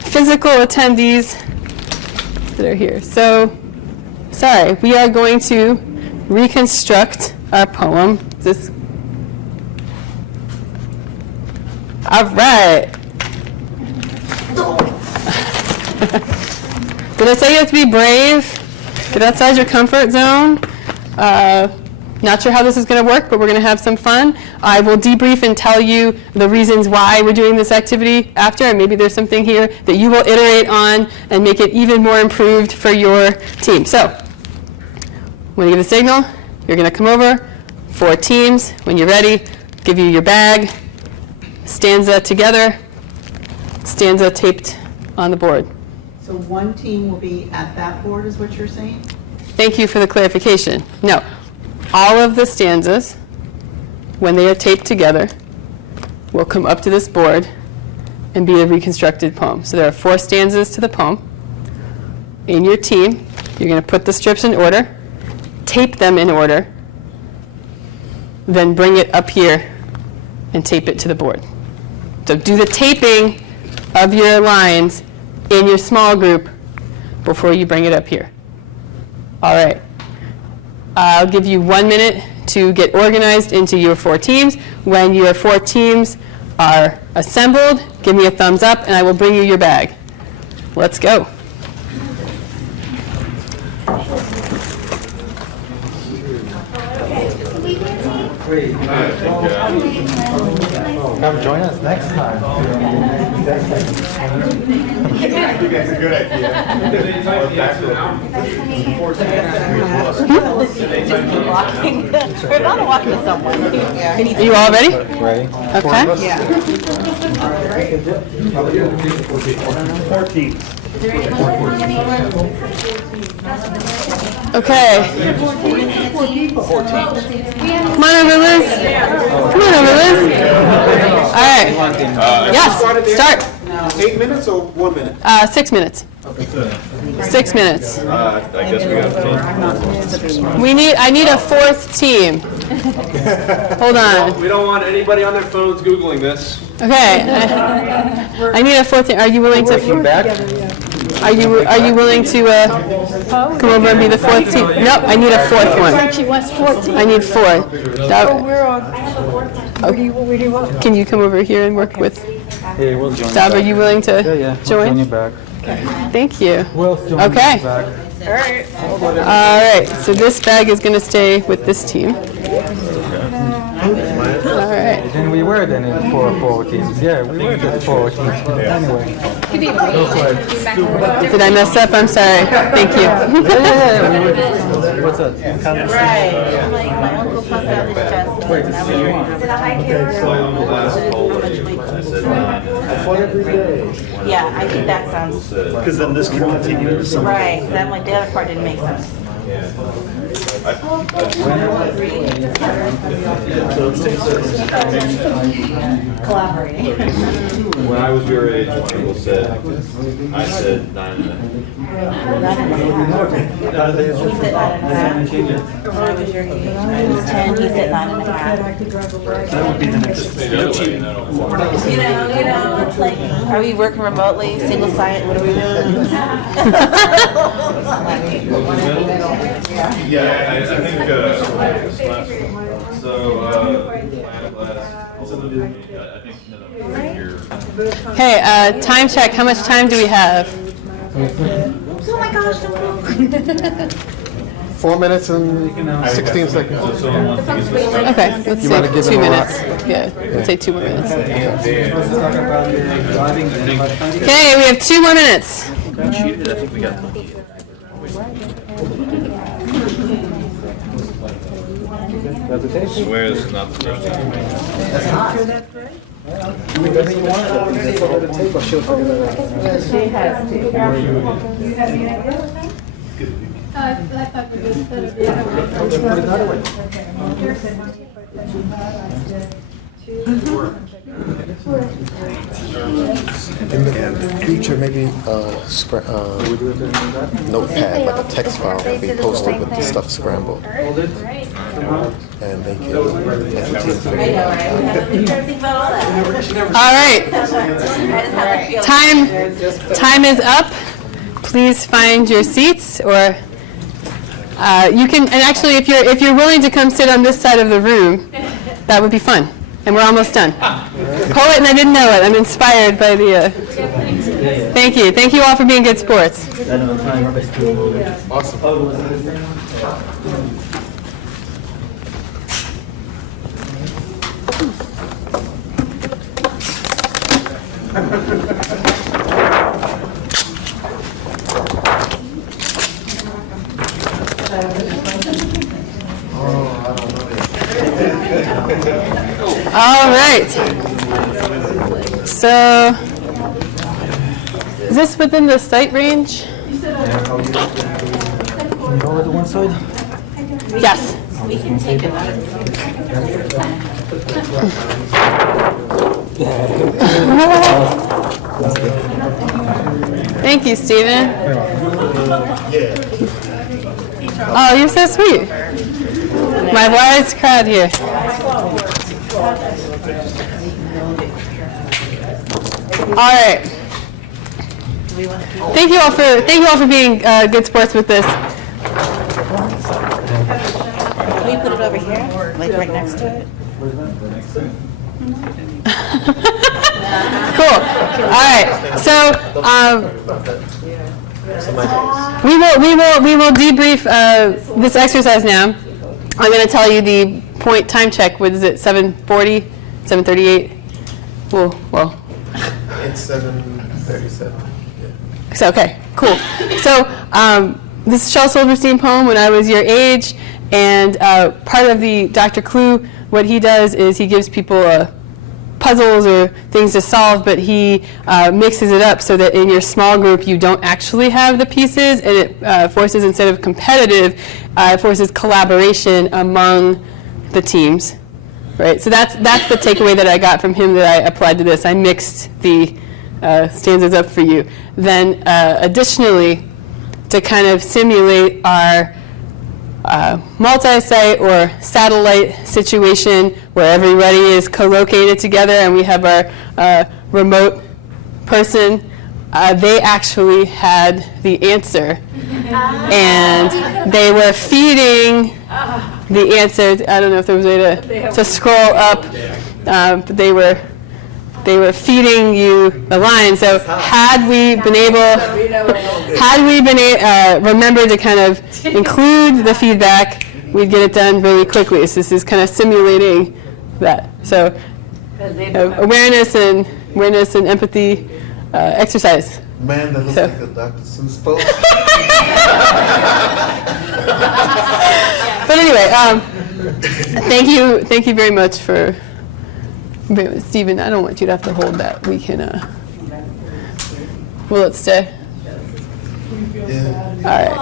physical attendees that are here. So, sorry, we are going to reconstruct our poem. All right. Did I say you have to be brave? Get outside your comfort zone. Not sure how this is going to work, but we're going to have some fun. I will debrief and tell you the reasons why we're doing this activity after, and maybe there's something here that you will iterate on and make it even more improved for your team. So, when you give a signal, you're going to come over, 4 teams. When you're ready, give you your bag, stanza together, stanza taped on the board. So one team will be at that board, is what you're saying? Thank you for the clarification. No, all of the stanzas, when they are taped together, will come up to this board and be a reconstructed poem. So there are 4 stanzas to the poem. In your team, you're going to put the strips in order, tape them in order, then bring it up here and tape it to the board. So do the taping of your lines in your small group before you bring it up here. All right. I'll give you 1 minute to get organized into your 4 teams. When your 4 teams are assembled, give me a thumbs up and I will bring you your bag. Let's go. Come join us next time. That's a good idea. We're not walking with someone. Are you all ready? Ready? Okay. Yeah. 14. Okay. Come on over, Liz. Come on over, Liz. All right. Yes, start. 8 minutes or 1 minute? 6 minutes. 6 minutes. I guess we got I need a 4th team. Hold on. We don't want anybody on their phones Googling this. Okay. I need a 4th team. Are you willing to? Are you willing to come over and be the 4th team? No, I need a 4th one. She wants 14. I need 4. Where do you want? Can you come over here and work with? Hey, we'll join Dab, you are back. you willing to Yeah, join? you back. Thank you. We'll join Okay. you back. All right. So this bag is going to stay with this team. All right. Then we were then in 4 teams. Yeah, we were the 4 teams. Anyway. Go for it. Did I mess up? I'm sorry. Thank you. What's up? Right. I'm like, my uncle puffed out his chest. Wait, and I was yeah, I think that sounds Because then this can continue to some. right. Then like the other part didn't make sense. Collaborating. When I was your age, when people said, I said 9 minutes. He said 9.5. When I was your age, I was 10. He said 9.5. That would be the next. You know, it's like, are we working remotely, single site? What are we doing? Yeah, I think, so, I think, Okay. Time check. How much time do we have? Oh my gosh, 4 minutes and 16 seconds. Okay. Let's You wanna say give 2 them a minutes. Yeah. Let's say 2 more minutes. Okay. We have 2 more minutes. I swear this is not the first time. In the future, maybe notepad, like a text file, will be posted with the stuff scrambled. and they can. I know, right? We haven't been trying to think about all that. All right. I just have a feeling. Time is up. Please find your seats, or you can. And actually, if you're willing to come sit on this side of the room, that would be fun. And we're almost done. Poet, and I didn't know it. I'm inspired by the. Thank you. Thank you all for being good sports. Awesome. All right. So, is this within the site range? Over to one side? Yes. We can take it out. Thank you, Stephen. Yeah. Oh, you're so sweet. My wise crowd here. All right. Thank you all for being good sports with this. Can we put it over here, like right next to it? Cool. All right. So we will debrief this exercise now. I'm going to tell you the point time check. What is it? 7:40, 7:38. Well. It's 7:37. So, okay, cool. So this is Shel Silverstein poem, When I Was Your Age, and part of the Dr. Clue, what he does is he gives people puzzles or things to solve, but he mixes it up so that in your small group you don't actually have the pieces, and it forces, instead of competitive, it forces collaboration among the teams, right? So that's the takeaway that I got from him that I applied to this. I mixed the stanzas up for you. Then additionally, to kind of simulate our multi-site or satellite situation where everybody is co-located together and we have our remote person, they actually had the answer. And they were feeding the answer. I don't know if there was a way to scroll up, but they were feeding you the line. So had we remembered to kind of include the feedback, we'd get it done really quickly. So this is kind of simulating that. So awareness and empathy exercise. Man, that looks like a Dr. Seuss poem. But anyway, thank you very much for. Stephen, I don't want you to have to hold that. We can, will it stay? Yeah. All right.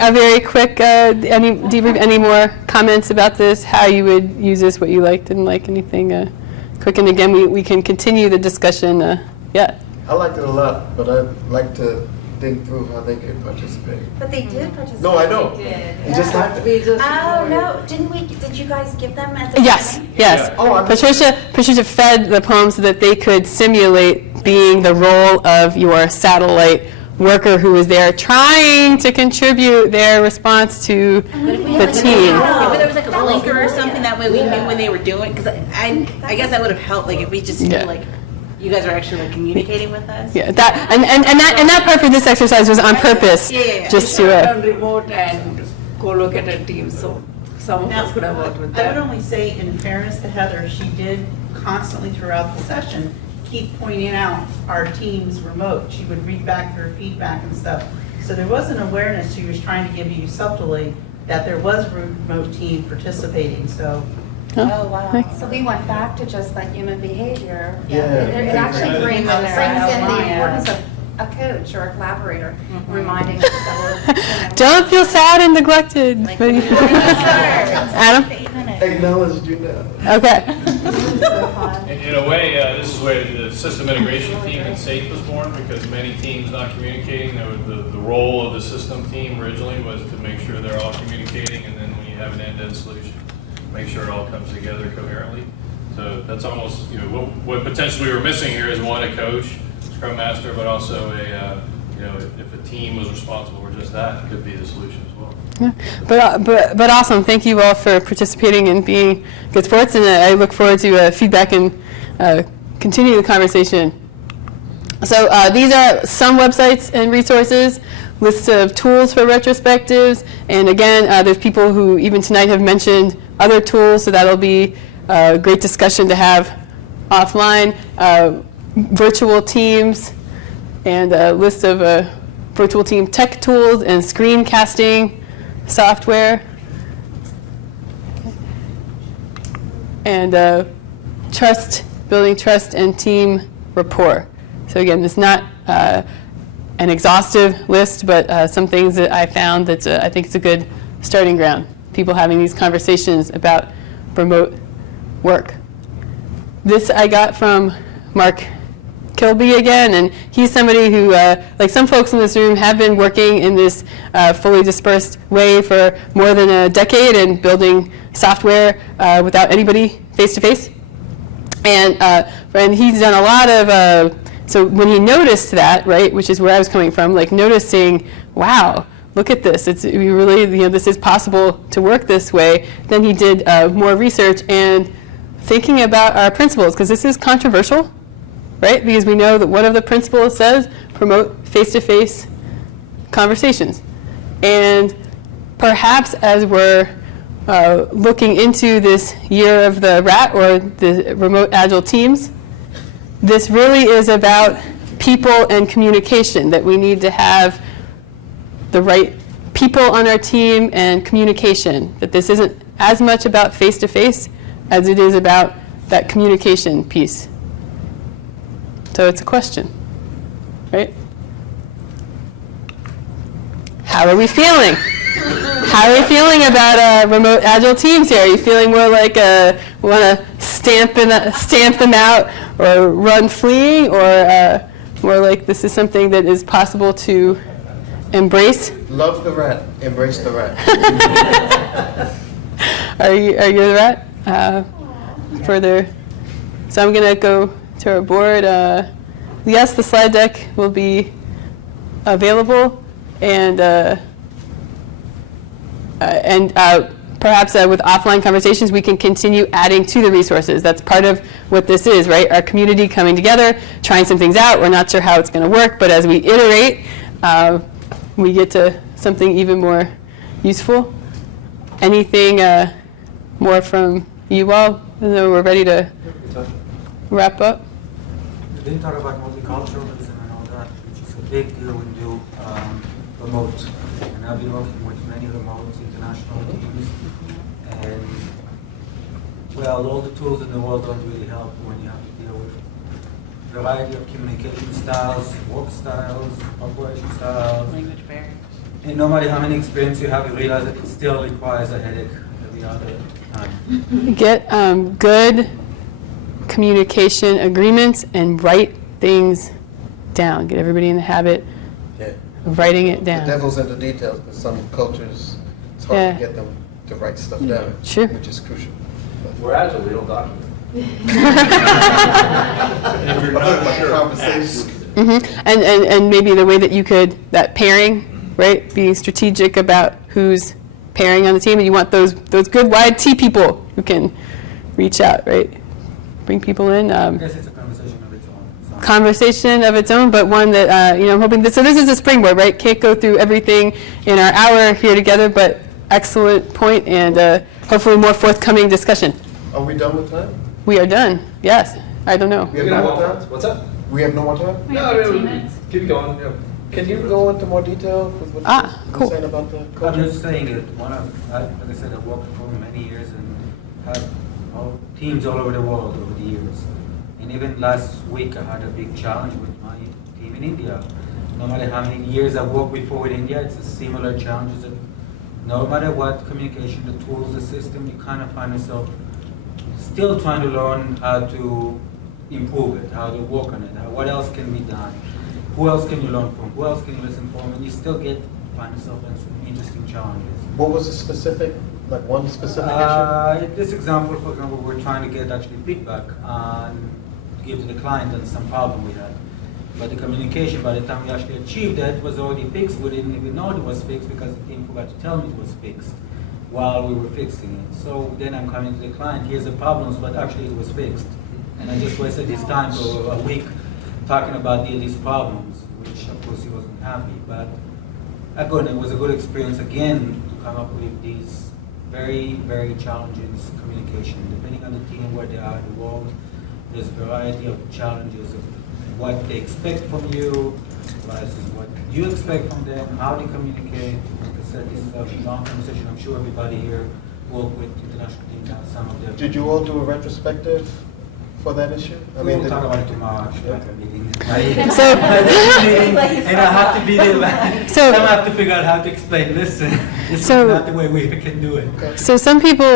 A very quick debrief. Any more comments about this? How you would use this? What you liked, didn't like? Anything quick? And again, we can continue the discussion. Yeah. I liked it a lot, but I'd like to think through how they could participate. But they did participate. No, I know. They did. You just liked it. Oh, no, did you guys give them at the Yes, beginning? yes. Oh, Patricia fed the poem so that they could simulate being the role of your satellite worker who is there trying to contribute their response to the team. If there was like a blinker or something, that way we knew when they were doing, because I guess that would have helped, like if we just knew like you guys are actually like communicating with us. Yeah, that part for this exercise was on purpose, just to. On remote and co-located teams, so some of us could have worked with I would them. only say, in fairness to Heather, she did constantly throughout the session keep pointing out our team's remote. She would read back her feedback and stuff. So there was an awareness she was trying to give you subtly that there was a remote team participating, so. Oh, wow. So we went back to just like human behavior. Yeah. It actually brings in the importance of a coach or a collaborator, reminding us that we're. Don't feel sad and neglected. Adam? Acknowledged you now. Okay. In a way, this is the way the system integration team in SAFE was born, because many teams not communicating. The role of the system team originally was to make sure they're all communicating, and then when you have an end-to-end solution, make sure it all comes together coherently. So that's almost, what potentially we were missing here is one, a coach, Scrum Master, but also a, if a team was responsible for just that, it could be the solution as well. Yeah. But awesome. Thank you all for participating and being good sports, and I look forward to feedback and continue the conversation. So these are some websites and resources, lists of tools for retrospectives, and again, there's people who even tonight have mentioned other tools, so that'll be a great discussion to have offline. Virtual teams, and a list of virtual team tech tools and screencasting software, and building trust and team rapport. So again, it's not an exhaustive list, but some things that I found that I think it's a good starting ground. People having these conversations about remote work. This I got from Mark Kilby again, and he's somebody who, like some folks in this room, have been working in this fully dispersed way for more than a decade and building software without anybody face-to-face. And he's done a lot of, so when he noticed that, right, which is where I was coming from, like noticing, wow, look at this, we really, this is possible to work this way, then he did more research and thinking about our principles, because this is controversial, right? Because we know that one of the principles says promote face-to-face conversations. And perhaps as we're looking into this year of the RAT, or the Remote Agile Teams, this really is about people and communication, that we need to have the right people on our team and communication, that this isn't as much about face-to-face as it is about that communication piece. So it's a question, right? How are we feeling? How are we feeling about remote agile teams here? Are you feeling more like want to stamp them out, or run fleeing, or more like this is something that is possible to embrace? Love the rat, embrace the rat. Are you the rat? Further. So I'm going to go to our board. Yes, the slide deck will be available, and perhaps with offline conversations, we can continue adding to the resources. That's part of what this is, right? Our community coming together, trying some things out. We're not sure how it's going to work, but as we iterate, we get to something even more useful. Anything more from you all? I know we're ready to wrap up. We didn't talk about multiculturalism and all that, which is a big deal when you do remote. And I've been working with many remote international teams, and well, all the tools in the world don't really help when you have to deal with a variety of communication styles, work styles, operation styles. Language barriers. And no matter how many experience you have, you realize that it still requires a headache every other time. Get good communication agreements and write things down. Get everybody in the habit of writing it down. The devil's in the details, but some cultures, it's hard to get them to write stuff down, Sure. which is crucial. We're agile, we don't document. If you're not sure. Mm-hmm. And maybe the way that you could, that pairing, right? Being strategic about who's pairing on the team, and you want those good wide T people who can reach out, right? Bring people in. I guess it's a conversation of its own. Conversation of its own, but one that I'm hoping that. So this is a springboard, right? Can't go through everything in our hour here together, but excellent point, and hopefully more forthcoming discussion. Are we done with time? We are done. Yes. I don't know. We have no more time? What's up? We have no more time? No, I mean, keep going. Yeah. Can you go into more detail with what you were saying about the I'm culture? just saying that like I said, I've worked for many years and have teams all over the world over the years. And even last week, I had a big challenge with my team in India. No matter how many years I've worked before in India, it's a similar challenges. No matter what communication, the tools, the system, you kind of find yourself still trying to learn how to improve it, how to work on it, what else can be done, who else can you learn from, who else can you listen from, and you still find yourself in some interesting challenges. What was the specific, like one specific issue? This example, for example, we're trying to get actually feedback to give to the client on some problem we had. But the communication, by the time we actually achieved it, was already fixed. We didn't even know it was fixed because the team forgot to tell me it was fixed while we were fixing it. So then I'm coming to the client, here's the problems, but actually it was fixed. And I just wasted his time for a week talking about these problems, which of course he wasn't happy. But again, it was a good experience again to come up with these very, very challenging communication. Depending on the team, where they are in the world, there's a variety of challenges of what they expect from you versus what you expect from them, how they communicate. Like I said, this is a long conversation. I'm sure everybody here work with international teams and some of them. Did you all do a retrospective for that issue? We will talk about it tomorrow, actually, at the meeting. So- And I have to be there. So- I have to figure out how to explain, listen, this So- is not the way we can do it. So some people,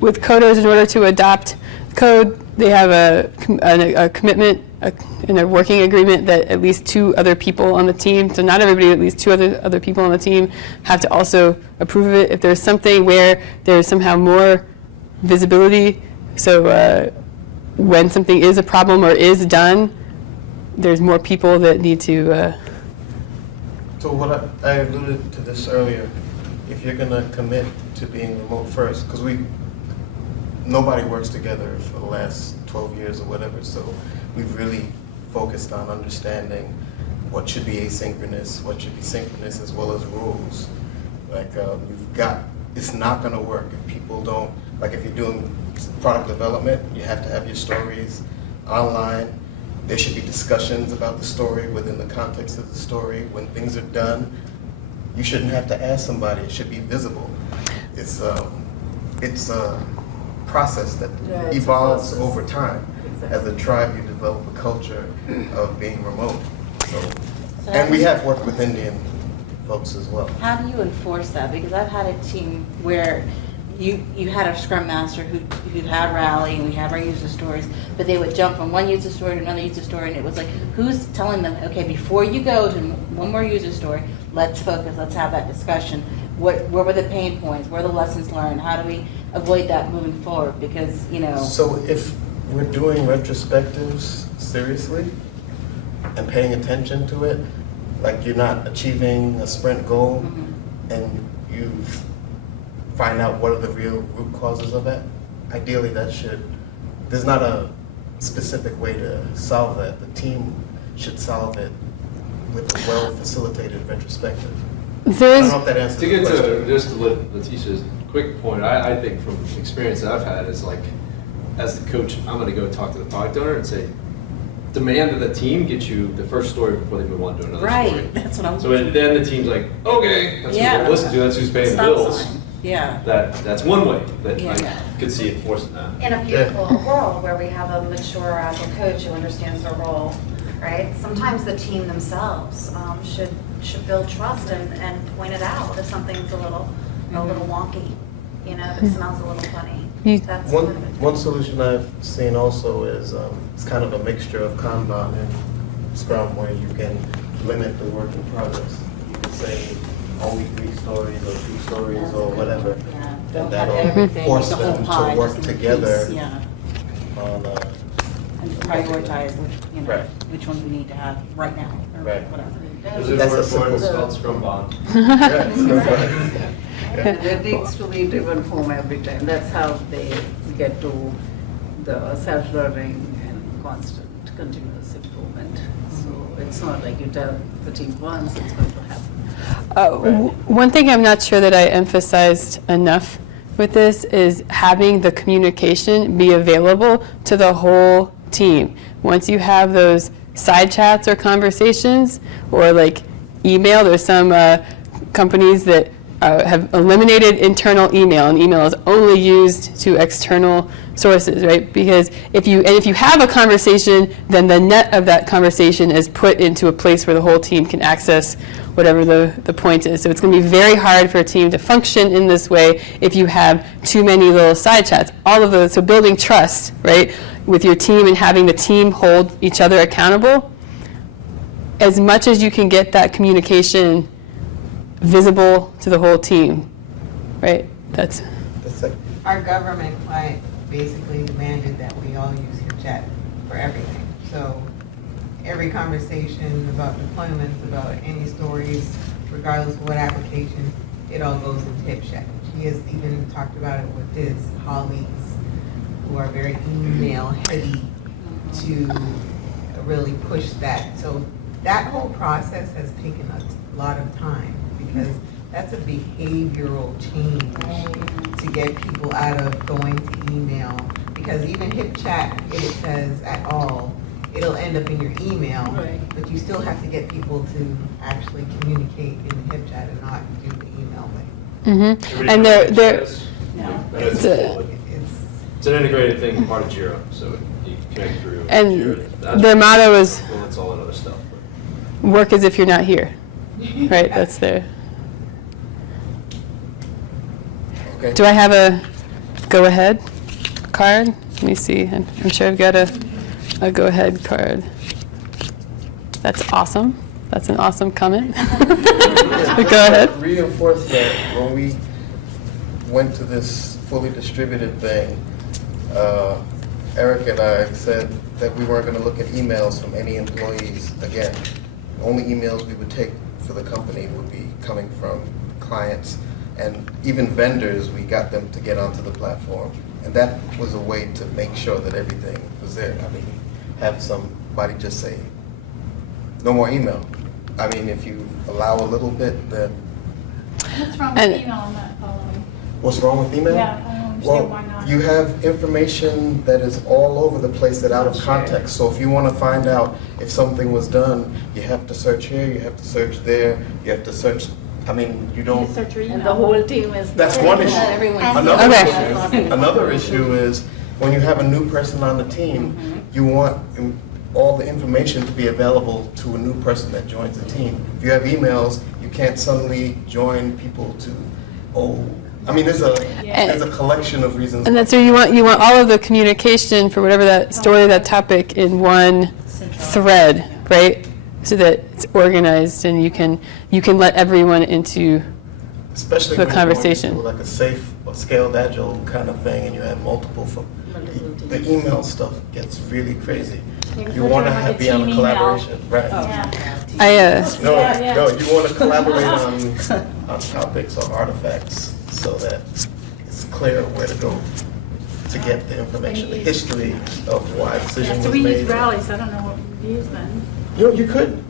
with coders, in order to adopt code, they have a commitment and a working agreement that at least 2 other people on the team, so not everybody, at least 2 other people on the team have to also approve of it. If there's something where there's somehow more visibility, so when something is a problem or is done, there's more people that need to. So what I alluded to this earlier, if you're gonna commit to being remote first, because nobody works together for the last 12 years or whatever, so we've really focused on understanding what should be asynchronous, what should be synchronous, as well as rules. Like it's not gonna work if people don't, like if you're doing product development, you have to have your stories online. There should be discussions about the story within the context of the story. When things are done, you shouldn't have to ask somebody, it should be visible. It's a process that evolves over time. As a tribe, you develop a culture of being remote. And we have worked with Indian folks as well. How do you enforce that? Because I've had a team where you had a Scrum Master who had Rally, and we had our user stories, but they would jump from one user story to another user story, and it was like, who's telling them, okay, before you go to one more user story, let's focus, let's have that discussion. What were the pain points? Where are the lessons learned? How do we avoid that moving forward? Because, So if we're doing retrospectives seriously and paying attention to it, like you're not achieving a sprint goal, and you find out what are the real root causes of that, ideally there's not a specific way to solve that. The team should solve it with a well-facilitated retrospective. I don't know if that answers To the get question. to just to Letitia's quick point, I think from experience that I've had is like, as the coach, I'm going to go talk to the product owner and say, demand that the team get you the first story before they move on to another story. right, that's what I'm. So then the team's like, okay, that's what we're going to listen to, that's who's paying the Stop bills. sign. Yeah. That's one way that Yeah. I could see enforcing that. In a beautiful world where we have a mature agile coach who understands their role, right? Sometimes the team themselves should build trust and point it out if something's a little wonky, if it smells a little funny. That's part of it. One solution I've seen also is it's kind of a mixture of Kanban and Scrum, where you can limit the work in progress. You can say only 3 stories or 2 stories or whatever, Yeah. and Don't have that'll everything, force the whole them pie, to work just in a together piece, yeah. on And prioritize Right. which ones we need to have right now, or Right. whatever. There's a That's word a for it, it's simple- called Scrum Bond. And it needs to be driven home every time. That's how they get to the self-learning and constant continuous improvement. So it's not like you tell the team once, it's going to happen. One thing I'm not sure that I emphasized enough with this is having the communication be available to the whole team. Once you have those side chats or conversations, or like email, there's some companies that have eliminated internal email, and email is only used to external sources, right? Because if you have a conversation, then the net of that conversation is put into a place where the whole team can access whatever the point is. So it's going to be very hard for a team to function in this way if you have too many little side chats. All of those, so building trust, right? with your team and having the team hold each other accountable, as much as you can get that communication visible to the whole team, right? That's it. Our government client basically demanded that we all use HipChat for everything. So every conversation about deployments, about any stories, regardless of what application, it all goes into HipChat. He has even talked about it with his colleagues who are very email heavy to really push that. So that whole process has taken a lot of time because that's a behavioral change to get people out of going to email. Because even HipChat, if it says at all, it'll end up in your email, but you still have to get people to actually communicate in the HipChat and not do the email thing. Mm-hmm. And they're it's an integrated thing, part of Jira, so you connect through and Jira. their motto is Well, that's all that other stuff. work as if you're not here, right? That's their. Okay. Do I have a go-ahead card? Let me see. I'm sure I've got a go-ahead card. That's awesome. That's an awesome comment. Go ahead. Reinforce that when we went to this fully distributed thing, Eric and I said that we weren't going to look at emails from any employees again. Only emails we would take for the company would be coming from clients. And even vendors, we got them to get onto the platform. And that was a way to make sure that everything was there. I mean, have somebody just say, no more email. I mean, if you allow a little bit, then... What's wrong with email? I'm not following. What's wrong with email? Yeah, I don't understand why not. You have information that is all over the place that out of context. So if you want to find out if something was done, you have to search here, you have to search there, you have to search... I mean, you don't... Search your email. And the whole team is. That's one issue. Okay. Another issue is when you have a new person on the team, you want all the information to be available to a new person that joins the team. If you have emails, you can't suddenly join people to, I mean, there's a collection of reasons. And that's so you want all of the communication for whatever that story, that topic in one thread, right? So that it's organized and you can let everyone into Especially the when conversation. You're going into like a safe, scaled agile kind of thing, and you have multiple. The email stuff gets really crazy. You want to be on a collaboration, right? No, you want to collaborate on topics or artifacts so that it's clear where to go to get the information, the history of why decision was So we made. use rallies. I don't know what we use then. You could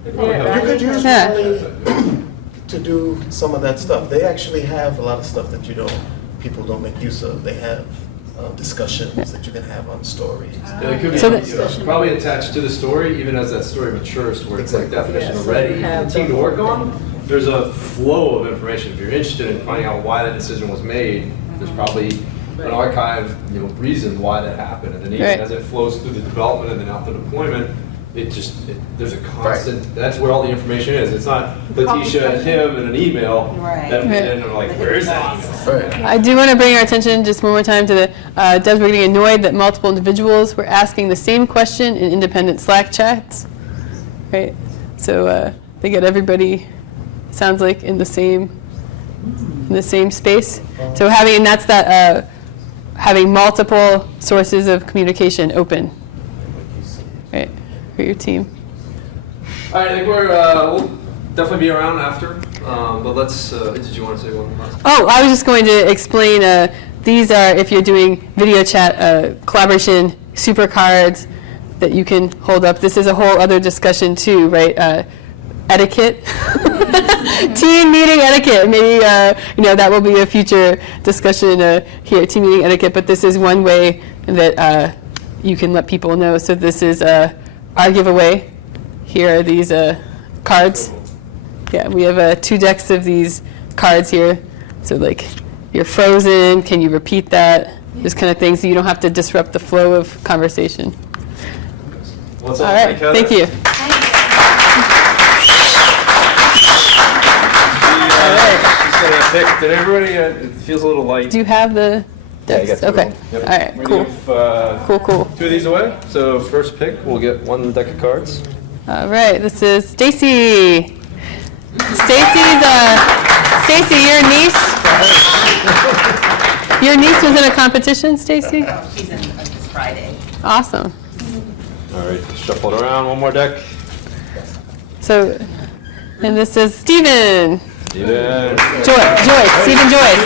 use Rally to do some of that stuff. They actually have a lot of stuff that people don't make use of. They have discussions that you can have on stories. Yeah, it could be probably attached to the story, even as that story matures, where it's like definition already. The team to work on, there's a flow of information. If you're interested in finding out why that decision was made, there's probably an archive, reason why that happened, and then even as it flows through the development and then out the deployment, there's a constant. That's where all the information is. It's not Letitia and him in an email. And they're like, where is that email? I do want to bring our attention just one more time to the devs were getting annoyed that multiple individuals were asking the same question in independent Slack chats, right? So they get everybody, sounds like, in the same space. So having multiple sources of communication open, right, for your team. All right, I think we'll definitely be around after, but let's, did you want to say one last? Oh, I was just going to explain, these are, if you're doing video chat, collaboration super cards that you can hold up. This is a whole other discussion too, right? Etiquette, team meeting etiquette. Maybe, that will be a future discussion here, team meeting etiquette, but this is one way that you can let people know. So this is our giveaway. Here are these cards. Yeah, we have 2 decks of these cards here. So like, you're frozen, can you repeat that? This kind of thing, so you don't have to disrupt the flow of conversation. Well, all right, thank you. Did everybody, it feels a little light. Do you have the Yeah, you got two of Okay. them. Yep. All right, We're cool. gonna give, Cool. two of these away. So first pick, we'll get one deck of cards. All right, this is Stacy. Stacy, your niece was in a competition, Stacy? She's in this Friday. Awesome. All right, shuffle it around. One more deck. So, and this is Stephen. Steven. Joyce, Stephen Joyce.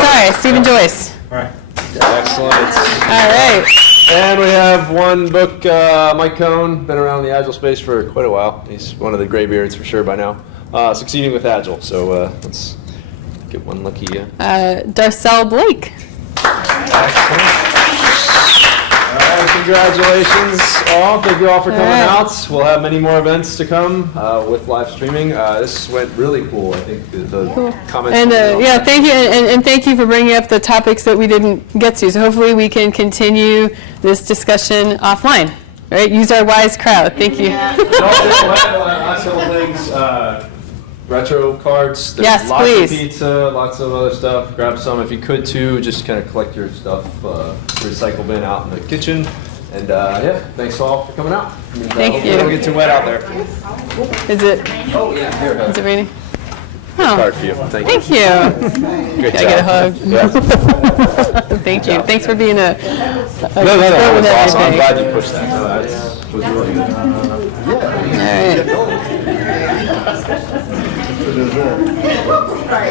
Sorry, Stephen Joyce. All right. Excellent. All right. And we have one book, Mike Cohn, been around the Agile space for quite a while. He's one of the graybeards for sure by now. Succeeding with Agile. So let's get one lucky. Darcel Blake. Excellent. All right, congratulations all. Thank you all for coming out. We'll have many more events to come with live streaming. This went really cool. I think the comments. And yeah, thank you, and thank you for bringing up the topics that we didn't get to. So hopefully we can continue this discussion offline. Right? Use our wise crowd. Thank you. Last couple things. Retro cards. There's Yes, lots please. of pizza, lots of other stuff. Grab some if you could too. Just kind of collect your stuff, recycle bin out in the kitchen. And yeah, thanks all for coming out. And, Thank hope you. it don't get too wet out there. Is it? Oh yeah, here. Is it raining? Card for you. Thank you. Thank you. Good Can I get a hug? Yeah. Thank you. Thanks for being a No, that's awesome. I'm glad you pushed that. No, that was really good. All right.